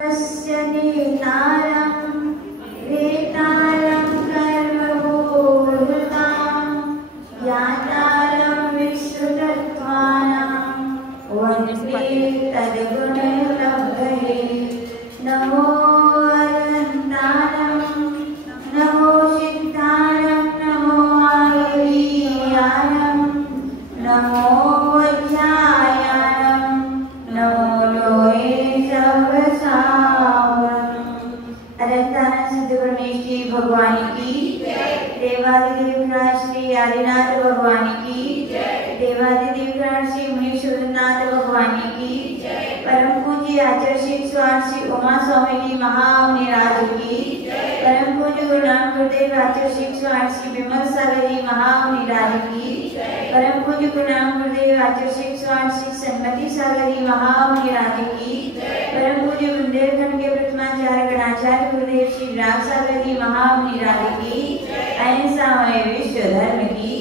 तस्य नेतारं वेतारं कर्मभूतां ज्ञातारं विश्रुतत्वानां वन्दे तद्गुणलब्धये नमो अनन्तारं नमो सिद्धारं नमो आयुर्यानं नमो वज्रायानं नमो लोहे भगवान की देवादिदेव श्री आदिनाथ भगवान की देवादिदेव श्री मुनीश्वरनाथ भगवान की परम पूज्य आचार्य श्री श्री उमा स्वामी जी महामुनिराज की परम पूज्य गुरु नानक गुरुदेव आचार्य श्री श्री विमल सागर जी महामुनिराज की परम पूज्य गुरु नानक गुरुदेव आचार्य श्री श्री सन्मति सागर जी महामुनिराज की परम पूज्य बुंदेलखंड के प्रथमाचार्य गणाचार्य गुरुदेव श्री राग सागर जी महामुनिराज की अहिंसामय विश्व धर्म की।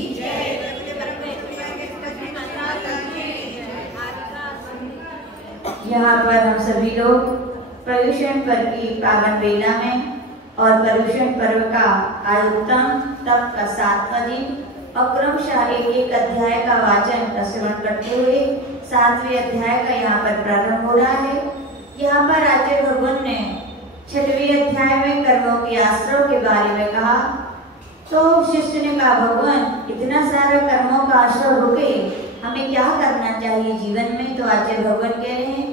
यहाँ पर हम सभी लोग पर्युषण पर्व की पावन बेला में और पर्युषण पर्व का आज उत्तम तप का 7वां दिन और क्रमशः एक अध्याय का वाचन का श्रवण करते हुए 7वें अध्याय का यहाँ पर प्रारंभ हो रहा है। यहाँ पर आचार्य भगवान ने 6वें अध्याय में कर्मों के आश्रय के बारे में कहा। तो शिष्य ने कहा, भगवान इतना सारा कर्मों का आश्रय रुके, हमें क्या करना चाहिए जीवन में? तो आचार्य भगवान कह रहे हैं,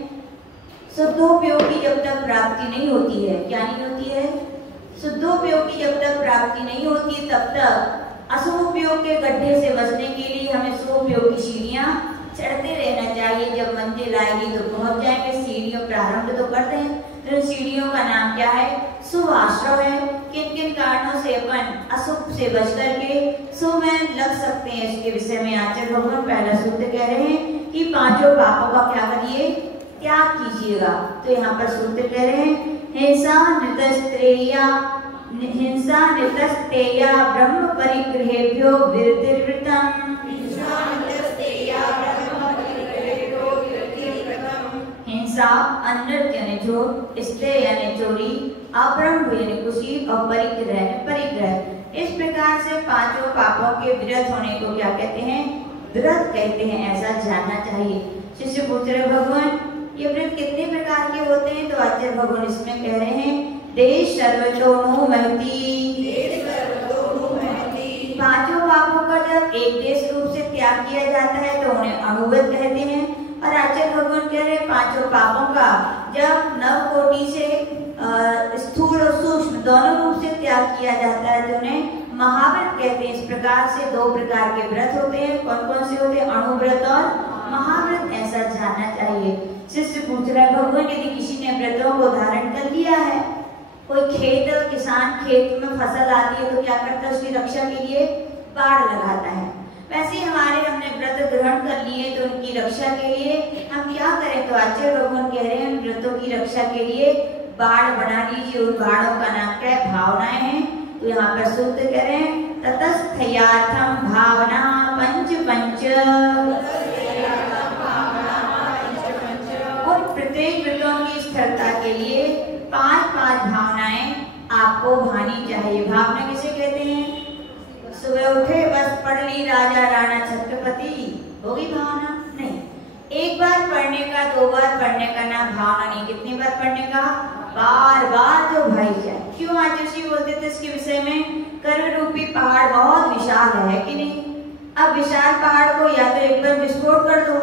शुद्धोपयोग की जब तक प्राप्ति नहीं होती है, क्या नहीं होती है? शुद्धोपयोग की जब तक प्राप्ति नहीं होती तब तक अशुभोपयोग के गड्ढे से बचने के लिए हमें शुभोपयोग की सीढ़ियां चढ़ते रहना चाहिए। जब मंजिल आएगी तो पहुंच जाएंगे। सीढ़ियों प्रारंभ तो करते हैं, तो सीढ़ियों का नाम क्या है? शुभ आश्रय है। किन किन कारणों से अपन अशुभ से बच करके शुभ में लग सकते हैं, इसके विषय में आचार्य भगवान पहला सूत्र कह रहे हैं कि 5 पापों का क्या करिए? त्याग कीजिएगा। तो यहाँ पर सूत्र कह रहे हैं, हिंसा नितस्तेया ब्रह्म परिग्रहेभ्यो विरतिर्वृतम्। हिंसा अनृत यानी झूठ, स्तेय यानी चोरी, अब्रह्म यानी खुशी और परिग्रह यानी परिग्रह। इस प्रकार से 5 पापों के विरत होने को क्या कहते हैं? व्रत कहते हैं। ऐसा जानना चाहिए। शिष्य पूछ रहे, भगवान ये व्रत कितने प्रकार के होते हैं? तो आचार्य भगवान इसमें कह रहे हैं, देश सर्वतोनु महति। 5 पापों का जब एक देश रूप से त्याग किया जाता है तो उन्हें अनुव्रत कहते हैं। और आचार्य भगवान कह रहे हैं 5 पापों का जब नवकोटि से स्थूल और सूक्ष्म दोनों रूप से त्याग किया जाता है तो उन्हें महाव्रत कहते हैं। इस प्रकार से 2 प्रकार के व्रत होते हैं। कौन कौन से होते हैं? अनुव्रत और महाव्रत। ऐसा जानना चाहिए। शिष्य पूछ रहा है, भगवान यदि किसी ने व्रतों को धारण कर लिया है, कोई किसान खेत में फसल आती है तो क्या करता है? उसकी रक्षा के लिए बाड़ लगाता है। वैसे हमने व्रत ग्रहण कर लिए तो उनकी रक्षा के लिए हम क्या करें? तो आचार्य भगवान कह रहे हैं, व्रतों की रक्षा के लिए बाड़ बना लीजिए। उन बाड़ों का नाम क्या है? भावनाएं हैं। तो यहाँ पर सूत्र कह रहे हैं, ततस्थयार्थम भावना पंच। और प्रत्येक व्रतों की स्थिरता के लिए 5 भावनाएं आपको भानी चाहिए। भावना किसे कहते हैं? सुबह उठे बस पढ़ ली राजा राणा छत्रपति, होगी भावना? नहीं। एक बार पढ़ने का, 2 बार पढ़ने का नाम भावना नहीं। कितनी बार पढ़ने का? बार बार जो भाई जाए। क्यों आचार्य जी बोलते थे इसके विषय में? कर्म रूपी पहाड़ बहुत विशाल है कि नहीं? अब विशाल पहाड़ को या तो एक बार विस्फोट कर दो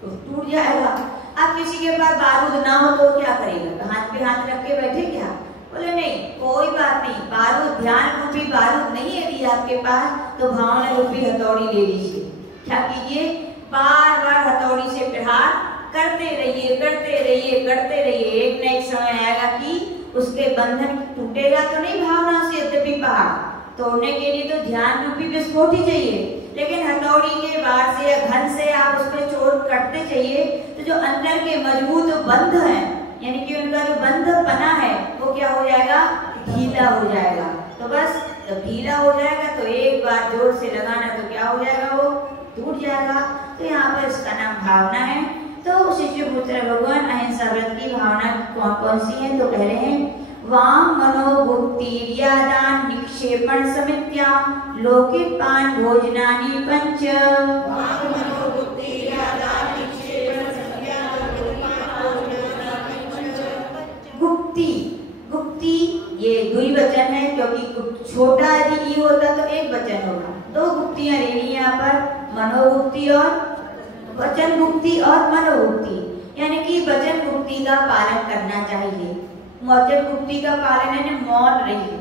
तो टूट जाएगा। अब किसी के पास बारूद ना हो तो क्या करेगा? हाथ पे हाथ रख के बैठे क्या? बोले नहीं, कोई बात नहीं। बारूद, ध्यान रूपी बारूद नहीं है यदि आपके पास, तो भावना रूपी हथौड़ी ले लीजिए। क्या कीजिए? बार बार हथौड़ी से प्रहार करते रहिए, करते रहिए, करते रहिए। एक न एक समय आएगा कि उसके बंधन टूटेगा तो नहीं भावना से। यद्यपि पहाड़ तोड़ने के लिए तो ध्यान रूपी विस्फोट ही चाहिए, लेकिन हथौड़ी के वार से या घन से आप उस पर चोट करते चाहिए तो जो अंदर के मजबूत बंध हैं, यानी कि उनका जो बंध बना है वो क्या हो जाएगा? ढीला हो जाएगा। तो बस जब ढीला हो जाएगा तो एक बार जोर से लगाना तो क्या हो जाएगा? वो टूट जाएगा। तो यहाँ पर इसका नाम भावना है। तो शिष्य पूछ रहे भगवान अहिंसा व्रत की भावना कौन कौन सी है? तो कह रहे हैं वाम मनोभुक्तिर्यादान निक्षेपण समित्या लौकिक पान भोजनानि पंच। गुप्ति, गुप्ति ये द्विवचन है क्योंकि छोटा यदि ई होता तो एक वचन होगा। दो गुप्तियां ले ली यहाँ पर, मनोगुप्ति और वचन गुप्ति और मनोगुप्ति, यानी कि वचन गुप्ति का पालन करना चाहिए। वचन गुप्ति का पालन है मौन रहिए।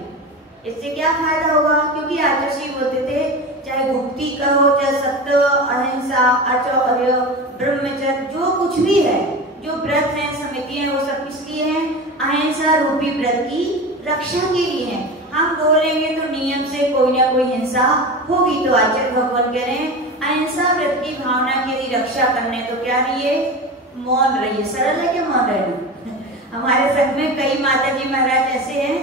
इससे क्या फायदा होगा? क्योंकि आचार्य बोलते थे चाहे गुप्ति कहो चाहे सत्य अहिंसा आचार्य ब्रह्मचर्य जो कुछ भी है, जो व्रत है समिति है, वो सब किसकी है? अहिंसा रूपी व्रत की रक्षा के लिए है। हम बोलेंगे तो नियम से कोई ना कोई हिंसा होगी। तो आचार्य भगवान कह रहे हैं अहिंसा व्रत की भावना की यदि रक्षा करने तो क्या रहिए? मौन रहिए। सरल है क्या मौन रहना? हमारे संघ में कई माता जी महाराज ऐसे हैं,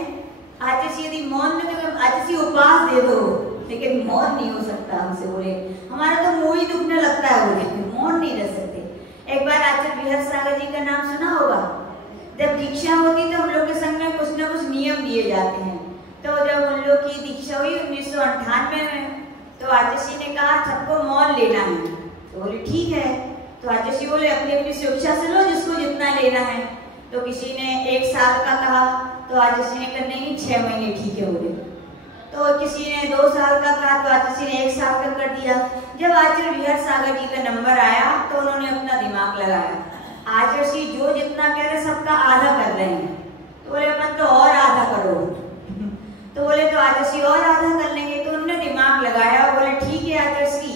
आचार्य यदि मौन में तो आचार्य उपवास दे दो, लेकिन मौन नहीं हो सकता हमसे। बोले हमारा तो मुंह ही दुखने लगता है, बोले मौन नहीं रह सकते। एक बार आचार्य विहर सागर जी का नाम सुना होगा। जब दीक्षा होती तो हम लोग के संघ में कुछ ना कुछ नियम दिए जाते हैं। तो जब उन लोग की दीक्षा हुई 1998 में, तो आचार्य ने कहा सबको मौन लेना है। तो बोले ठीक है। तो आचार्य बोले अपनी अपनी सुरक्षा से लो, जिसको जितना लेना है। तो किसी ने 1 साल का कहा, तो आचार्य ने कहा नहीं 6 महीने ठीक है बोले। तो किसी ने 2 साल का कहा, तो आचार्य ने 1 साल का कर दिया। जब आचार्य विहर सागर जी का नंबर आया तो उन्होंने अपना दिमाग लगाया। आचार्य जो जितना कह रहे सबका आधा कर रहे हैं। तो बोले अपन तो और आधा करो। तो बोले तो आचार्य और आधा कर लेंगे। तो उन्होंने दिमाग लगाया और बोले ठीक है आचार्य।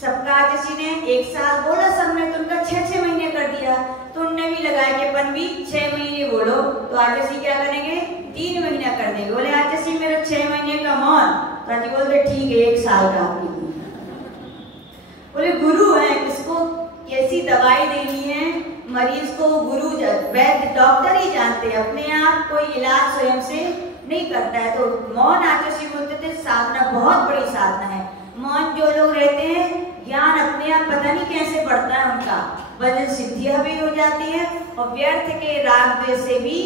सबका आचार्य ने 1 साल बोला, सबने तो उनका 6-6 महीने कर दिया। तो उनने भी लगाया कि अपन भी 6 महीने बोलो। तो आचार्य क्या करेंगे? 3 महीना कर देंगे। बोले आचार्य मेरा 6 महीने का मौन। तो आचार्य बोलते ठीक है 1 साल का आपकी। बोले गुरु है, किसको कैसी दवाई देनी है मरीज को गुरु वैद्य डॉक्टर ही जानते हैं, अपने आप कोई इलाज स्वयं से नहीं करता है। तो मौन आचार्य बोलते थे साधना बहुत बड़ी साधना है। मौन जो लोग रहते हैं ज्ञान अपने आप पता नहीं कैसे बढ़ता है उनका, वजन सिद्धियां भी हो जाती है और व्यर्थ के राग द्वेष से भी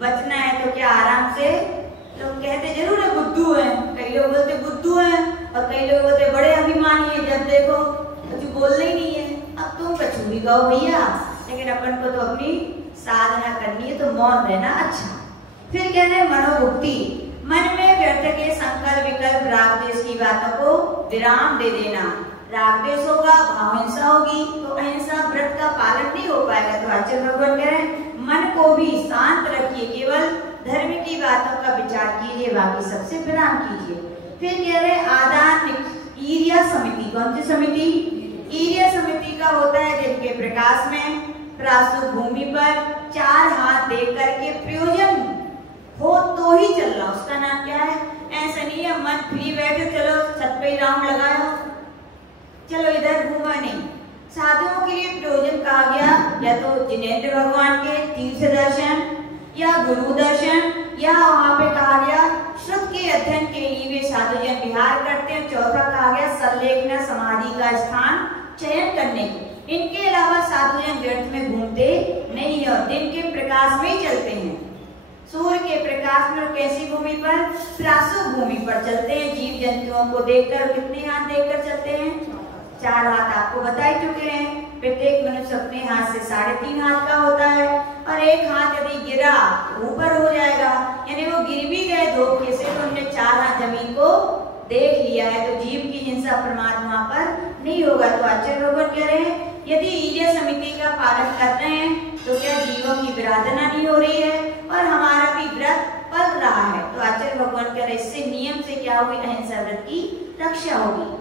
बचना है। तो क्या आराम से लोग कहते जरूर है बुद्धू है, कई लोग बोलते बुद्धू है और कई लोग बोलते बड़े अभिमानी है, जब देखो कुछ बोलना ही नहीं है। अब तुम कछु भी कहो भैया, लेकिन अपन को तो अपनी साधना करनी है, तो मौन रहना अच्छा। फिर कहते हैं मनोभुक्ति, मन में व्यर्थ के संकल्प विकल्प राग द्वेष की बातों को विराम दे देना। राग द्वेष होगा, भाव हिंसा होगी, तो अहिंसा व्रत का पालन नहीं हो पाएगा। तो आचार्य भगवान कह रहे हैं मन को भी शांत रखिए, केवल धर्म की बातों का विचार कीजिए, बाकी सबसे विराम कीजिए। फिर कह रहे आदान ईर्या समिति, कौन सी समिति? ईर्या समिति का होता है दिन के प्रकाश में प्रासु भूमि पर 4 हाथ दे करके प्रयोजन हो तो ही चलना, उसका नाम क्या है? ऐसा नहीं है मन फ्री बैठे चलो छत पे राउंड लगाओ, चलो इधर घूमा नहीं। साधुओं के लिए प्रयोजन कहा गया या तो जिनेंद्र भगवान के तीर्थ दर्शन या गुरु दर्शन, या वहाँ पे कहा गया श्रुत के अध्ययन के लिए वे साधुजन विहार करते हैं। चौथा कहा गया संलेखना समाधि का स्थान चयन करने के। इनके अलावा साधुजन व्यर्थ में घूमते नहीं है और दिन के प्रकाश में ही चलते हैं। सूर्य के प्रकाश में कैसी भूमि पर? प्रासु भूमि पर चलते हैं। जीव जंतुओं को देखकर कितने हाथ देखकर चलते हैं? 4 हाथ आपको बता ही चुके हैं। प्रत्येक मनुष्य अपने हाथ से 3.5 हाथ का होता है और एक हाथ यदि गिरा ऊपर हो जाएगा, यानी वो गिर भी गए धोखे से तो उन्होंने 4 हाथ जमीन को देख लिया है। तो जीव की हिंसा प्रमाद वहां पर नहीं होगा। तो आचार्य भगवान कह रहे हैं यदि ईर्या समिति का पालन कर रहे हैं तो क्या जीवों की विराधना नहीं हो रही है और हमारा भी व्रत पल रहा है। तो आचार्य भगवान कह रहे इससे नियम से क्या होगी? अहिंसा व्रत की रक्षा होगी।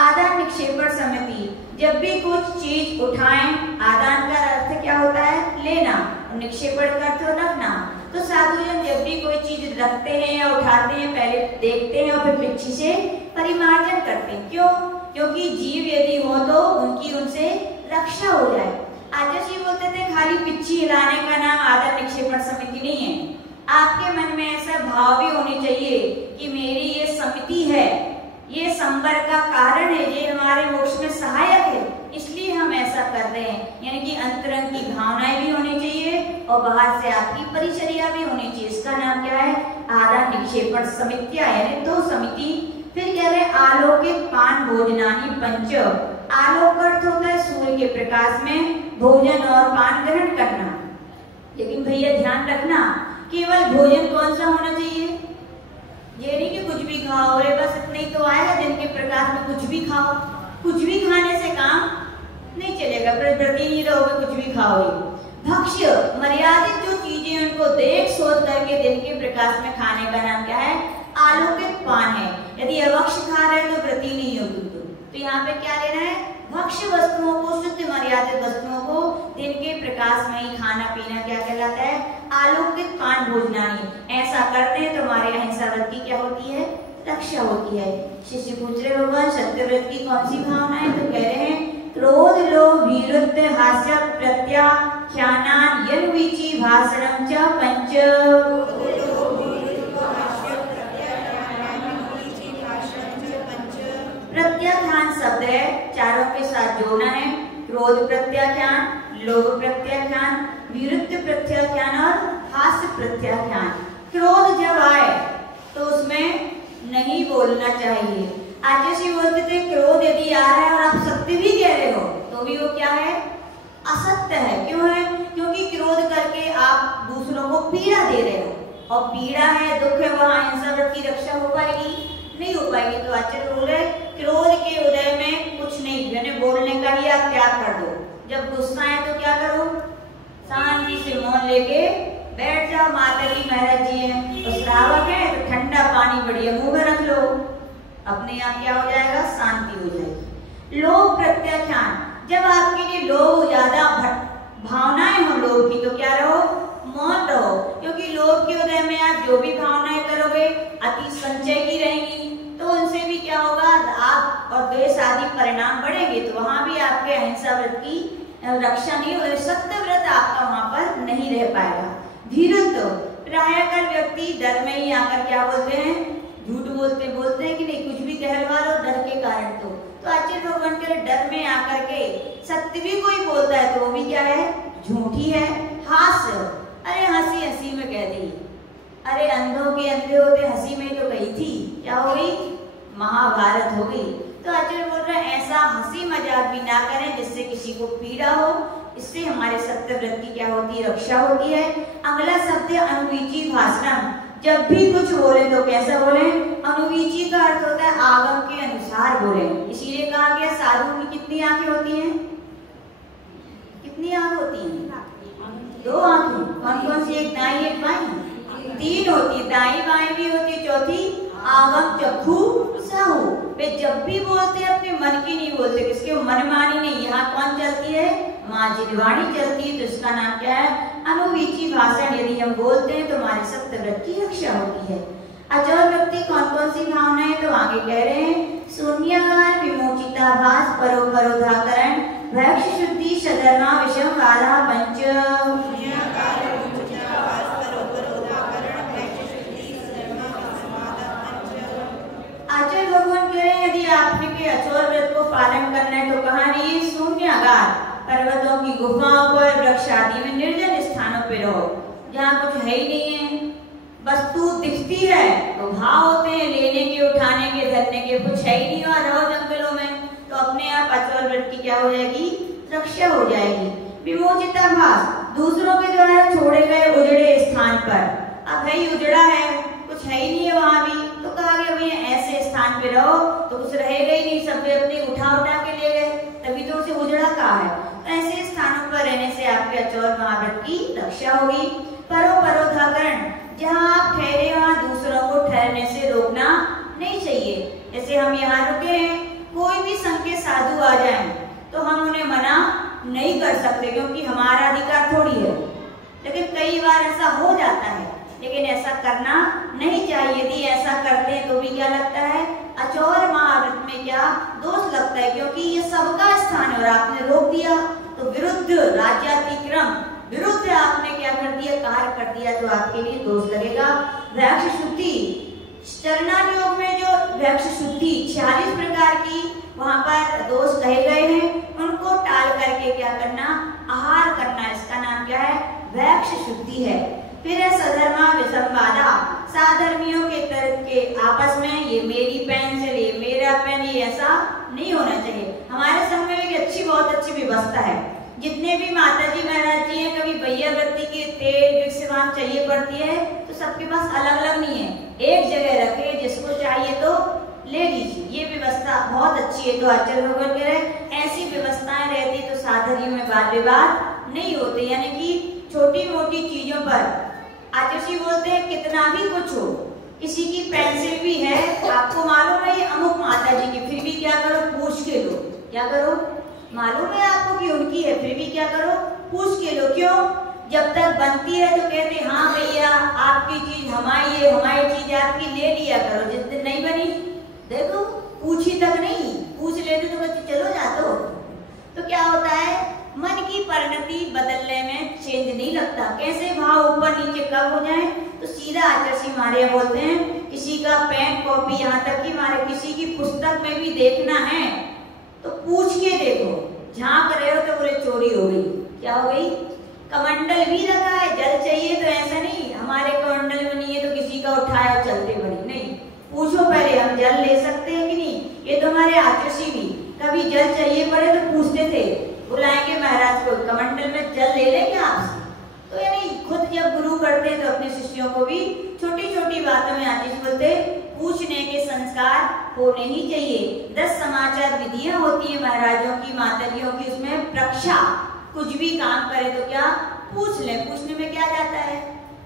आदान निक्षेपण समिति, जब भी कुछ चीज उठाएं, आदान का अर्थ क्या होता है? लेना, और निक्षेपण का अर्थ रखना। तो साधुजन जब भी कोई चीज रखते हैं या उठाते हैं पहले देखते हैं और फिर पिच्छी से परिमार्जन करते हैं। क्यों? क्योंकि जीव यदि हो तो उनकी उनसे रक्षा हो जाए। आचार्य जी बोलते थे खाली पिच्छी हिलाने का नाम आदान निक्षेपण समिति नहीं है। आपके मन में ऐसा भाव भी होनी चाहिए कि मेरी ये समिति है, ये संबर का कारण है, ये हमारे मोक्ष में सहायक है, इसलिए हम ऐसा कर रहे हैं। यानी कि अंतरंग की भावनाएं भी होनी चाहिए और बाहर से आपकी परिचर्या भी होनी चाहिए। इसका नाम क्या है? आदान निक्षेपण समित्या, यानी 2 समिति। फिर कह रहे आलोकित पान भोजनानि पंच। आलोक अर्थ होता है सूर्य के प्रकाश में भोजन और पान ग्रहण करना। लेकिन भैया ध्यान रखना, केवल भोजन कौन सा होना चाहिए? ये नहीं कि कुछ भी खाओ, अरे बस इतना ही तो आएगा दिन के प्रकाश में कुछ भी खाओ। कुछ भी खाने से काम नहीं चलेगा, व्रती नहीं रहोगे, कुछ भी खाओगे। भक्ष्य मर्यादित जो चीजें उनको देख सोच करके दिन के प्रकाश में खाने का नाम क्या है? आलोकित पान है। यदि अभक्ष्य खा रहे हैं तो व्रती नहीं होगी। तो यहाँ पे क्या लेना है? भक्ष्य वस्तुओं को, शुद्ध मर्यादित वस्तुओं को दिन के प्रकाश में ही खाना पीना क्या कहलाता है? आलोकित पान भोजनानि। ऐसा करते हैं तो हमारे अहिंसा व्रत की क्या होती है? रक्षा होती है। शिष्य पूछ रहे भगवान सत्यव्रत की कौन सी भावना है? तो कह रहे हैं क्रोध लोभ वीरुद्ध हास्य प्रत्याख्यानान यन्वीचि भाषणं च पंच। प्रत्याख्यान शब्द है, चारों के साथ जोड़ना है। क्रोध प्रत्याख्यान, लोभ प्रत्याख्यान, विरुद्ध प्रत्याख्यान और हास्य प्रत्याख्यान। क्रोध जब आए तो उसमें नहीं बोलना चाहिए। आज जैसे बोलते थे क्रोध यदि आ रहा है और आप सत्य भी कह रहे हो तो भी वो क्या है? असत्य है। क्यों है? क्योंकि क्रोध करके आप दूसरों को पीड़ा दे रहे हो और पीड़ा है, दुख है, वहां अहिंसा व्रत की रक्षा हो पाएगी? नहीं हो पाएगी। तो आचार्य बोल रहे क्रोध के उदय में कुछ नहीं, यानी बोलने का ही आप त्याग कर दो। जब गुस्सा है तो क्या करो? शांति से मौन लेके बैठ जाओ। माता जी महाराज जी हैं तो श्रावक है तो ठंडा पानी बढ़िया मुंह में रख लो, अपने आप क्या हो जाएगा? शांति हो जाएगी। लोभ प्रत्याख्यान, जब आपके लिए लोभ ज्यादा भावनाएं हो लोभ की तो क्या रहो? मौन रहो। क्योंकि लोभ के उदय में आप जो भी भावनाएं करोगे अति संचय की रहेंगी तो उनसे भी क्या होगा? आप और द्वेष आदि परिणाम बढ़ेंगे। तो वहां भी आपके अहिंसा व्रत की रक्षा नहीं हो, सत्य व्रत आपका वहां पर नहीं रह पाएगा। धीरज प्रायः कर व्यक्ति डर में ही आकर क्या बोलते हैं? झूठ बोलते हैं कि नहीं, कुछ भी कहलवा लो डर के कारण। तो आचार्य भगवान के डर में आकर के सत्य भी कोई बोलता है तो वो भी क्या है? झूठी है। हास्य, अरे हंसी हंसी में कह दी, अरे अंधों के अंधे होते हंसी में तो गई थी, क्या हो गई? महाभारत हो गई। तो आचार्य बोल रहे हैं ऐसा हंसी मजाक भी ना करें जिससे किसी को पीड़ा हो। इससे हमारे सत्य व्रत की क्या होती है? रक्षा होती है। अगला शब्द है अनुवीची भाषणम। जब भी कुछ बोले तो कैसा बोले? अनुवीची का अर्थ होता है आगम के अनुसार बोले। इसीलिए कहा गया साधु की कितनी आंखें होती हैं? कितनी आंख होती हैं? 2 आंखें। कौन कौन सी? एक दाई एक बाई। 3 होती है, दाई बाई भी होती है। चौथी आगम चक्षु साहु। वे जब भी बोलते हैं अपने मन की नहीं बोलते, किसके? मनमानी नहीं। यहाँ कौन चलती है? माँ जिह्वाणी चलती है। तो इसका नाम क्या है? अनुवीची भाषण। यदि हम बोलते हैं तो हमारे सत्य व्रत की रक्षा होती है। अचौर व्यक्ति कौन कौन सी भावना है? तो आगे कह रहे हैं शून्यागार विमोचिताभास परोपरोधाकरण भक्ष्य शुद्धि सधर्मा विषम बाधा पंच। आचार्य भगवान कह रहे हैं यदि आपने के अचौर व्रत को पालन करना है तो कहाँ रहिए? शून्यागार, पर्वतों की गुफाओं पर, वृक्ष आदि में निर्जन स्थानों पे रहो जहाँ कुछ है ही नहीं है। वस्तु दिखती है तो भाव होते हैं लेने के, उठाने के, धरने के, कुछ है ही नहीं और रहो जंगलों में तो अपने आप अचौर व्रत की क्या हो जाएगी? रक्षा हो जाएगी। विमोचिताभास, दूसरों के द्वारा छोड़े गए उजड़े स्थान पर। अब भाई उजड़ा है, कुछ है ही नहीं है वहां भी, तो कहा गया भैया ऐसे स्थान पे रहो तो कुछ रहेगा ही नहीं, सब अपने उठा के ले गए, तभी तो उसे उजड़ा कहा है। तो ऐसे स्थानों पर रहने से आपके अचौर महाव्रत की रक्षा होगी। परोपरोधाकरण, जहाँ आप ठहरे वहाँ दूसरों को ठहरने से रोकना नहीं चाहिए। जैसे हम यहाँ रुके हैं, कोई भी संघ के साधु आ जाएं तो हम उन्हें मना नहीं कर सकते क्योंकि हमारा अधिकार थोड़ी है। लेकिन कई बार ऐसा हो जाता है, लेकिन ऐसा करना नहीं चाहिए। यदि ऐसा करते हैं तो भी क्या लगता है? अचौर महाव्रत में क्या दोष लगता है, क्योंकि ये सबका स्थान है और आपने रोक दिया तो विरुद्ध राज्यातिक्रम, विरुद्ध आपने क्या कर दिया? कार्य कर दिया, तो आपके लिए दोष लगेगा। वैक्ष शुद्धि, चरणानुयोग में जो वैक्ष शुद्धि 46 प्रकार की वहां पर दोष कहे गए हैं, उनको टाल करके क्या करना, आहार करना। इसका नाम क्या है, वैक्ष शुद्धि है। फिर है सधर्मा विसंवादा, साधर्मियों के तर्क के आपस में, ये मेरी पेंसिल, ये मेरा पेन, ये ऐसा नहीं होना चाहिए। हमारे संघ में एक अच्छी, बहुत अच्छी व्यवस्था है। जितने भी माता जी महाराज जी हैं, कभी भैया व्यक्ति की तेल विक्सवान चाहिए पड़ती है तो सबके पास अलग अलग नहीं है, एक जगह रखे, जिसको चाहिए तो ले लीजिए। ये व्यवस्था बहुत अच्छी है। तो आचार्य भगवान कह रहे ऐसी व्यवस्थाएं रहती तो साधर्मियों में वाद विवाद नहीं होते। यानी कि छोटी मोटी चीजों पर आचार्य जी बोलते हैं कितना भी कुछ हो, किसी की पेंसिल भी है, आपको मालूम है ये अमुक माता जी की, फिर भी क्या करो, पूछ के लो। क्या करो, मालूम है आपको कि उनकी है, फिर भी क्या करो, पूछ के लो। क्यों, जब तक बनती है तो कहते हाँ भैया आपकी चीज हमारी है, हमारी चीज आपकी, ले लिया करो। जिस दिन नहीं बनी, देखो पूछी तक नहीं, पूछ लेते तो कहते चलो जा तो क्या होता है, मन की परिणति बदलने में चेंज नहीं लगता। कैसे भाव ऊपर नीचे कब हो जाए, तो सीधा आचार्य श्री मारे बोलते हैं किसी का पेन कॉपी, यहाँ तक कि मारे किसी की पुस्तक में भी देखना है तो पूछ के देखो। झांक रहे हो तो बोले चोरी हो गई, क्या हो गई, कमंडल भी रखा है, जल चाहिए तो ऐसा नहीं हमारे कमंडल में नहीं है तो किसी का उठाया और चलते बड़ी, नहीं, पूछो पहले हम जल ले सकते हैं कि नहीं। ये तो हमारे आचार्य श्री भी कभी जल चाहिए पड़े तो पूछते थे, बुलाएंगे महाराज को, कमंडल में जल ले लेंगे आपसे। तो यानी खुद जब गुरु करते हैं तो अपने शिष्यों को भी छोटी छोटी बातों में आदेश बोलते, पूछने के संस्कार होने ही चाहिए। 10 समाचार विधियां होती है महाराजों की, माताजियों की, उसमें प्रक्षा, कुछ भी काम करे तो क्या पूछ ले। पूछने में क्या जाता है,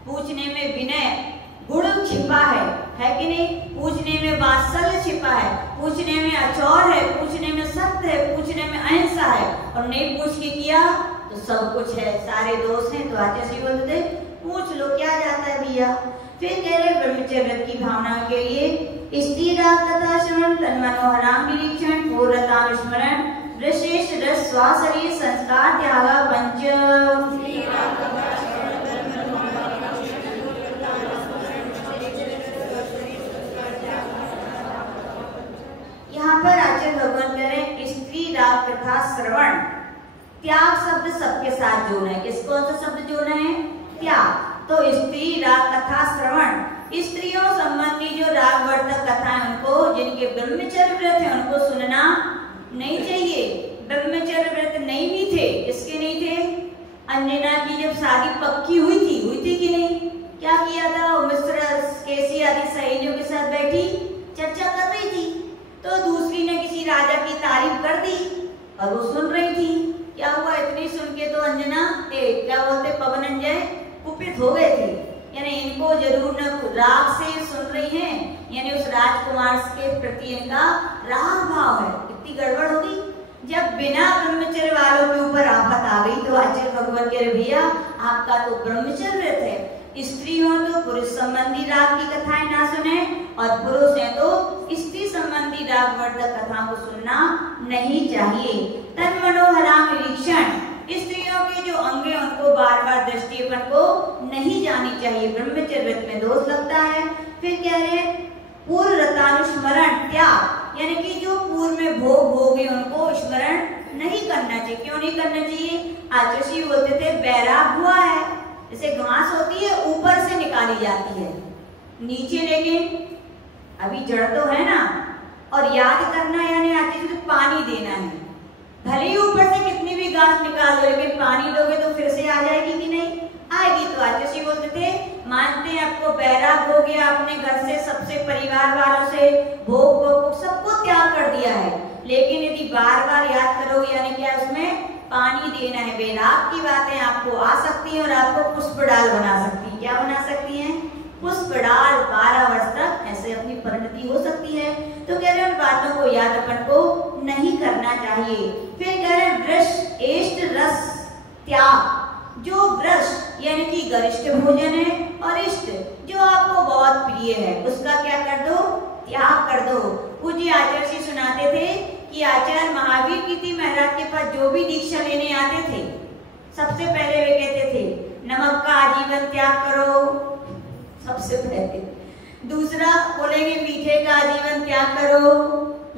पूछने में विनय गुण छिपा है कि नहीं, पूछने में वात्सल्य छिपा है, पूछने में अचौर है, पूछने में सत्य है, पूछने में अहिंसा है। और नहीं पूछ के किया तो सब कुछ है, सारे दोष हैं। तो आचार्य श्री बोलते थे पूछ लो, क्या जाता है भैया। फिर कह रहे ब्रह्मचर्य व्रत की भावना के लिए स्त्री राग कथा श्रवण, तन मनोहराम निरीक्षण, पूर्णता स्मरण, विशेष रस स्वाशरीर संस्कार त्यागा पंच। यहाँ पर आचार्य भगवान कह रहे हैं स्त्री राग कथा श्रवण, त्याग शब्द सबके साथ जोड़ना है। किस कौन सा शब्द जोड़ना है, त्याग। तो स्त्री राग कथा श्रवण, स्त्रियों संबंधी जो राग वर्तक कथाएं, उनको, जिनके ब्रह्मचर्य व्रत है उनको सुनना नहीं चाहिए। ब्रह्मचर्य व्रत नहीं भी थे, किसके नहीं थे, अंजना की जब शादी पक्की हुई थी कि नहीं, क्या किया था, मिश्र केसी आदि सहेलियों के साथ बैठी चर्चा कर रही थी, तो दूसरी ने किसी राजा की तारीफ कर दी और वो सुन रही थी। क्या हुआ, इतनी सुन के तो अंजना क्या बोलते पवनंजय कुपित हो गए थे। यानी इनको जरूर न राग से सुन रही हैं, यानी उस राजकुमार के प्रति इनका राग भाव है, इतनी गड़बड़ होगी। जब बिना ब्रह्मचर्य वालों के ऊपर आफत आ गई तो आचार्य भगवान कह रहे भैया आपका तो ब्रह्मचर्य व्रत है, स्त्री हो तो पुरुष संबंधी राग की कथाएं ना सुने, और पुरुष है तो स्त्री संबंधी राग वर्धक कथाओं को सुनना नहीं चाहिए। तन मनोहराम निरीक्षण, स्त्रियों के जो अंग हैं उनको बार बार दृष्टिपन को नहीं जानी चाहिए, ब्रह्मचर्य व्रत में दोष लगता है। फिर कह रहे पूर्व रतानुस्मरण त्याग, यानी कि जो पूर्व में भोग भोगे उनको स्मरण नहीं करना चाहिए। क्यों नहीं करना चाहिए, आचार्य जी बोलते थे बैराग हुआ है, जैसे घास होती है ऊपर से निकाली जाती है, नीचे लेके अभी जड़ तो है ना, और याद करना यानी आचार्य जी पानी देना है। भले ही ऊपर से कितनी भी घास निकाल दो, लेकिन पानी दोगे तो फिर से आ जाएगी कि नहीं आएगी। तो आचार्य जी बोलते थे मानते हैं आपको बैराग हो गया, अपने घर से सबसे परिवार वालों से भोग भोग सबको त्याग कर दिया है, लेकिन यदि बार बार याद करोगे यानी क्या उसमें पानी देना है। बैराग की बातें आपको आ सकती है और आपको पुष्प डाल बना सकती है। क्या बना सकती है, पुष्प डाल। 12 वर्ष तक ऐसे अपनी परिणति हो सकती है। तो कह रहे उन बातों को याद अपन को नहीं करना चाहिए। फिर कह रहे वृष एष्ट रस त्याग, जो वृष यानी कि गरिष्ठ भोजन है और इष्ट जो आपको बहुत प्रिय है उसका क्या कर दो, त्याग कर दो। पूज्य आचार्य जी सुनाते थे कि आचार्य महावीर कीर्ति महाराज के पास जो भी दीक्षा लेने आते थे सबसे पहले वे कहते थे नमक का आजीवन त्याग करो, सबसे पहले। दूसरा बोलेंगे मीठे का आजीवन त्याग करो,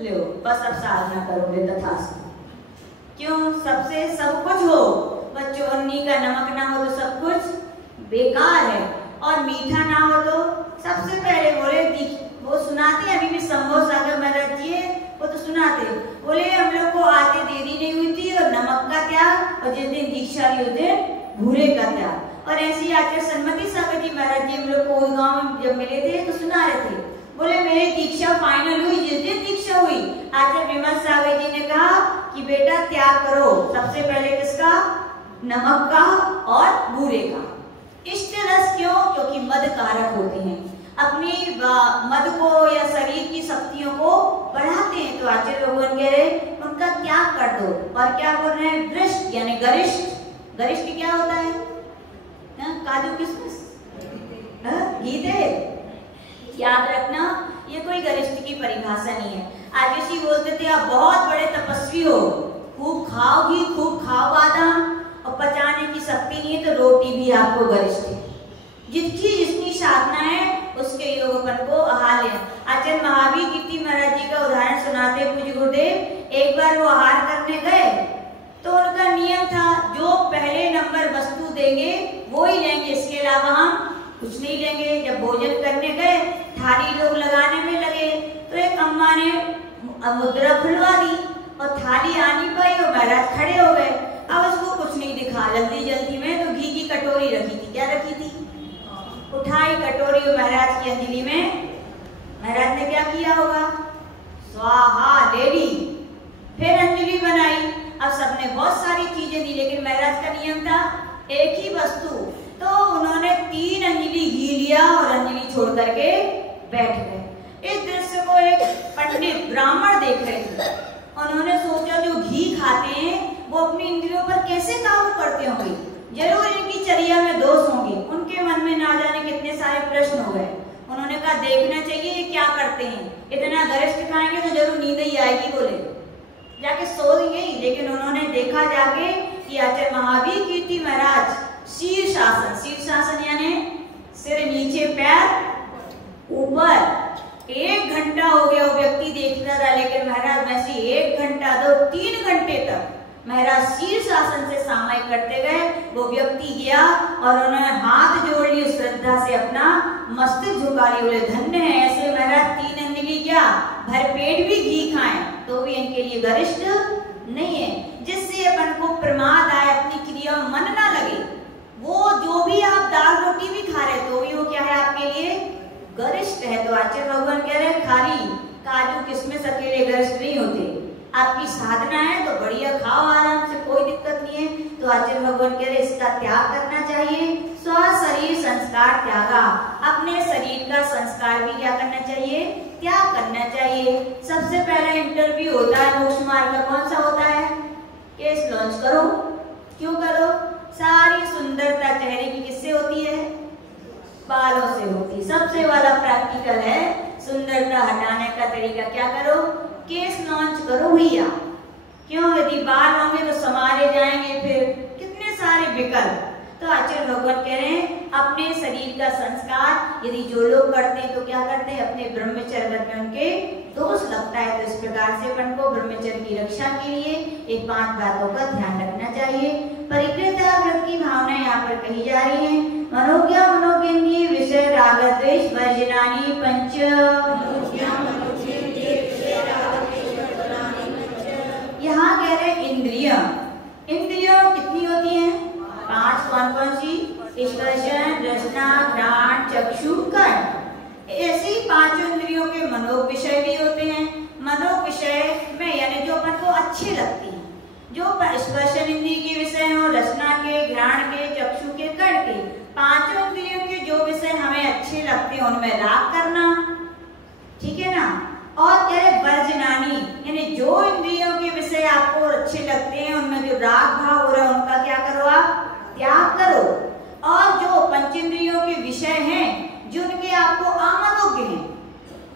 लो बस अब साधना करोगे तथास्तु। क्यों? सबसे सब कुछ हो, बस चोरनी का नमक ना हो तो सब कुछ बेकार है, और मीठा ना हो तो सबसे पहले बोले वो सुनाते अभी भी संभव सागर महाराज जी वो तो सुनाते, बोले हम लोग को आते देरी नहीं हुई थी और नमक का त्याग, और जिस दिन दीक्षा ली उस दिन भूरे का त्याग। और ऐसी आचार्य सन्मति सागर जी महाराज जी हम लोग को गाँव में जब मिले थे तो सुना रहे थे, बोले मेरी दीक्षा फाइनल हुई, जिस दिन दीक्षा हुई आचार्य विमल सागर जी ने कहा कि बेटा त्याग करो, सबसे पहले किसका? नमक का और भूरे का। इष्ट रस क्यों? क्योंकि मद कारक होते हैं, अपनी मद को या शरीर की शक्तियों को बढ़ाते हैं। तो आचार्य भगवान कह रहे उनका त्याग कर दो। और क्या बोल रहे हैं? वृष्ट यानी गरिष्ठ। गरिष्ठ क्या होता है? काजू किशमिश, घी दे। याद रखना ये कोई गरिष्ठ की परिभाषा नहीं है। आचार्य जी बोलते थे आप बहुत बड़े तपस्वी हो, खूब खाओ घी, खूब खाओ बादाम, और पचाने की शक्ति नहीं है तो रोटी भी आपको गरिष्ठ है। जितनी जितनी साधना है उसके योगपन को आहार ले। आचार्य महावीर कीर्ति महाराज जी का उदाहरण सुनाते पूज्य गुरुदेव, एक बार वो आहार करने गए तो उनका नियम था जो पहले नंबर वस्तु देंगे वो ही लेंगे, इसके अलावा हम कुछ नहीं लेंगे। जब भोजन करने गए थाली लोग लगाने में लगे तो एक अम्मा ने मुद्रा खुलवा दी और थाली आ नहीं पाई और महाराज खड़े हो गए। अब उसको कुछ नहीं दिखा, जल्दी जल्दी में तो घी की कटोरी रखी थी, क्या रखी थी? उठाई कटोरी और महाराज की अंजलि में, महाराज ने क्या किया होगा? स्वाहा ले ली। फिर अंजलि बनाई, अब सबने बहुत सारी चीजें दी लेकिन महाराज का नियम था एक ही वस्तु, तो उन्होंने 3 अंजलि घी लिया और अंजलि छोड़ करके बैठ गए। इस दृश्य को एक पंडित ब्राह्मण देख रहे थे, उन्होंने सोचा जो घी खाते हैं वो अपनी इंद्रियों पर कैसे काबू करते होंगे, जरूर इनकी चर्या में दोष होंगे। उनके मन में ना जाने कितने सारे प्रश्न हो गए। उन्होंने कहा देखना चाहिए ये क्या करते हैं, इतना गरिष्ठ खाएंगे तो जरूर नींद ही आएगी, बोले जाके सो गई। लेकिन उन्होंने देखा जाके कि आचार्य महावीर कीर्ति महाराज शीर्षासन, शीर्षासन यानी सिर नीचे पैर ऊपर, 1 घंटा हो गया वो व्यक्ति देखता रहा, लेकिन महाराज वैसे 1 घंटा दो 3 घंटे तक महाराज शीर्षासन से सामायिक करते गए। वो व्यक्ति गया और उन्होंने हाथ जोड़ लिए, श्रद्धा से अपना मस्तक झुका लिए, बोले धन्य है ऐसे महाराज 3 अंजलि क्या भर पेट भी घी खाएं तो भी इनके लिए गरिष्ठ नहीं है। जिससे अपन को प्रमाद आए, अपनी क्रिया में मन ना लगे, वो जो भी आप दाल रोटी भी खा रहे तो भी वो क्या है आपके लिए गरिष्ठ है। तो आचार्य भगवान कह रहे खाली काजू किशमिश अकेले गरिष्ठ नहीं होते, आपकी साधना है तो बढ़िया खाओ आराम से, कोई दिक्कत नहीं है। तो आचार्य भगवान कह रहे इसका त्याग करना चाहिए। स्व शरीर संस्कार त्यागा, अपने शरीर का संस्कार भी क्या करना चाहिए? त्याग करना चाहिए। सबसे पहला इंटरव्यू होता है मोक्ष मार्ग का, कौन सा होता है? केस लॉन्च करो। क्यों करो? सारी सुंदरता चेहरे की किससे होती है? बालों से होती। सबसे वाला प्रैक्टिकल है सुंदरता हटाने का तरीका, क्या करो? केस लॉन्च करो भैया। क्यों? यदि बाल होंगे तो समारे जाएंगे, फिर कितने सारे विकल्प। तो आचार्य भगवान कह रहे हैं अपने शरीर का संस्कार यदि जो लोग करते हैं तो क्या करते हैं? अपने ब्रह्मचर्य में उनके दोष लगता है। तो इस प्रकार से अपन को ब्रह्मचर्य की रक्षा के लिए ये 5 बातों का ध्यान रखना चाहिए। परिग्रहता व्रत की भावना यहाँ पर कही जा रही है। मनोज्ञा मनोकेंद्रिय विषय राग द्वेष वर्जनानि पंच। यहाँ कह रहे इंद्रिय, इंद्रियों कितनी होती हैं? 5। कौन सी? स्पर्शन, रसना, घ्राण, चक्षु, कर्ण। ऐसी 5 इंद्रियों के मनोक विषय भी होते हैं। मनोक विषय में यानी जो अपन को अच्छे लगती हैं, जो स्पर्शन इंद्रिय के विषय हो, रसना के, घ्राण के, चक्षु के, कर्ण के, 5 इंद्रियों के जो विषय हमें अच्छे लगते हैं उनमें राग करना, ठीक है ना। और कह रहे वर्जनानी यानी जो इंद्रियों के विषय आपको अच्छे लगते हैं उनमें जो राग भाव हो रहा है उनका क्या करो? आप त्याग करो। और जो पंचेंद्रियों के विषय हैं जिनके आपको आमनोग्य हैं,